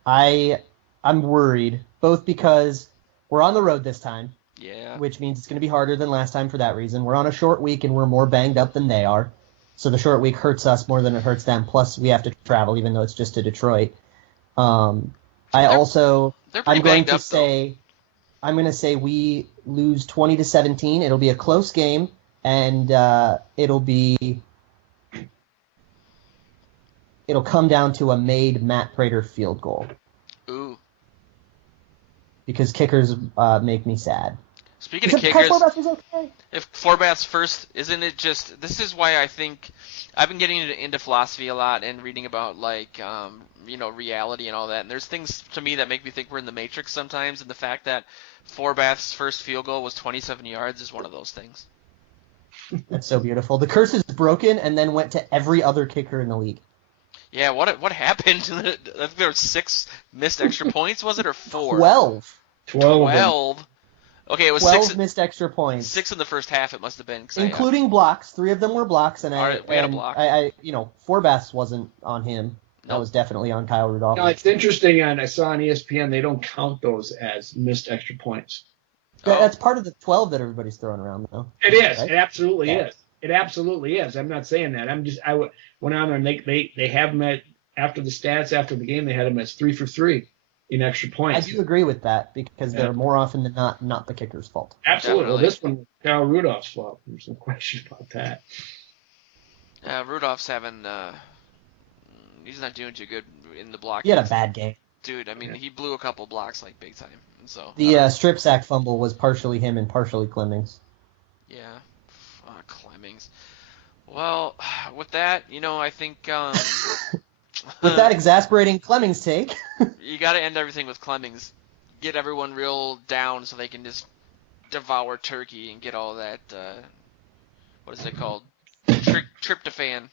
I'm worried both because we're on the road this time. Yeah. Which means it's going to be harder than last time for that reason. We're on a short week and we're more banged up than they are. So the short week hurts us more than it hurts them. Plus we have to travel even though it's just to Detroit. I'm going to say we lose 20-17. It'll be a close game, and it'll come down to a made Matt Prater field goal. Ooh. Because kickers make me sad. Speaking of Except Kyle kickers, Forbath was okay. if Forbath's first, isn't it just? This is why I think I've been getting into philosophy a lot and reading about like reality and all that. And there's things to me that make me think we're in the Matrix sometimes. And the fact that Forbath's first field goal was 27 yards is one of those things. That's so beautiful. The curse is broken, and then went to every other kicker in the league. Yeah, what happened? I think there were 6 missed extra points, was it, or 4? 12. 12. Okay, it was 12 6. missed extra points. 6 in the first half. It must have been, including blocks. 3 of them were blocks, and All right, we had a block. Forbath's wasn't on him. That Nope. was definitely on Kyle Rudolph. No, it's interesting, and I saw on ESPN they don't count those as missed extra points. That's part of the 12 that everybody's throwing around, though. It is. Right? It absolutely Yeah. is. It absolutely is. I'm not saying that. I went on there and they have them at after the stats after the game. They had them as 3 for 3 in extra I points. do agree with that because they're more often than not the kicker's fault. Absolutely. Well, Definitely. this one was Kyle Rudolph's fault. There's no question about that. Rudolph's having. He's not doing too good in the block. He had a bad game. Dude, I mean, he blew a couple blocks like big time. And so The strip sack fumble was partially him and partially Clemmings. yeah, Clemmings. Well, with that, I think With that exasperating Clemmings take, you got to end everything with Clemmings. Get everyone real down so they can just devour turkey and get all that. What is it called? Tryptophan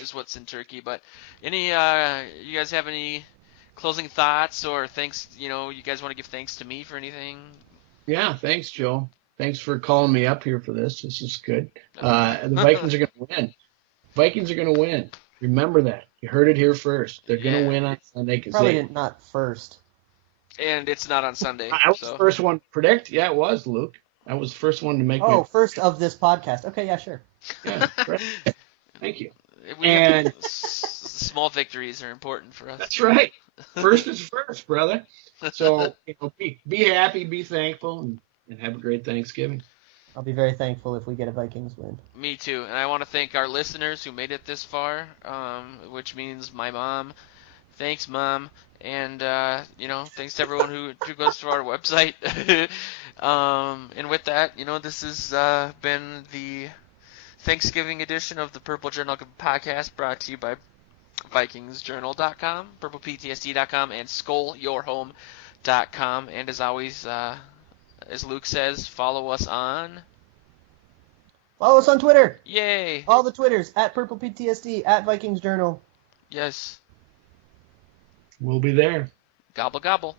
is what's in turkey. But you guys have any closing thoughts or thanks? You guys want to give thanks to me for anything? Yeah, thanks, Joe. Thanks for calling me up here for this. This is good. The Vikings are going to win. Vikings are going to win. Remember that. You heard it here first. They're going to win on Sunday. probably not first. And it's not on Sunday. I was the first one to predict. Yeah, it was, Luke. I was the first one to make First of this podcast. Okay, yeah, sure. Yeah, right. Thank you. And small victories are important for us. That's right. First is first, brother. So be happy, be thankful, and have a great Thanksgiving. I'll be very thankful if we get a Vikings win. Me too. And I want to thank our listeners who made it this far, which means my mom. Thanks, Mom. And, thanks to everyone who goes to our website. And with that, this has been the Thanksgiving edition of the Purple Journal podcast brought to you by VikingsJournal.com, PurplePTSD.com, and SkullYourHome.com. And as always, as Luke says, follow us on Twitter. Yay! All the Twitters, at PurplePTSD, at Vikings Journal. Yes. We'll be there. Gobble gobble.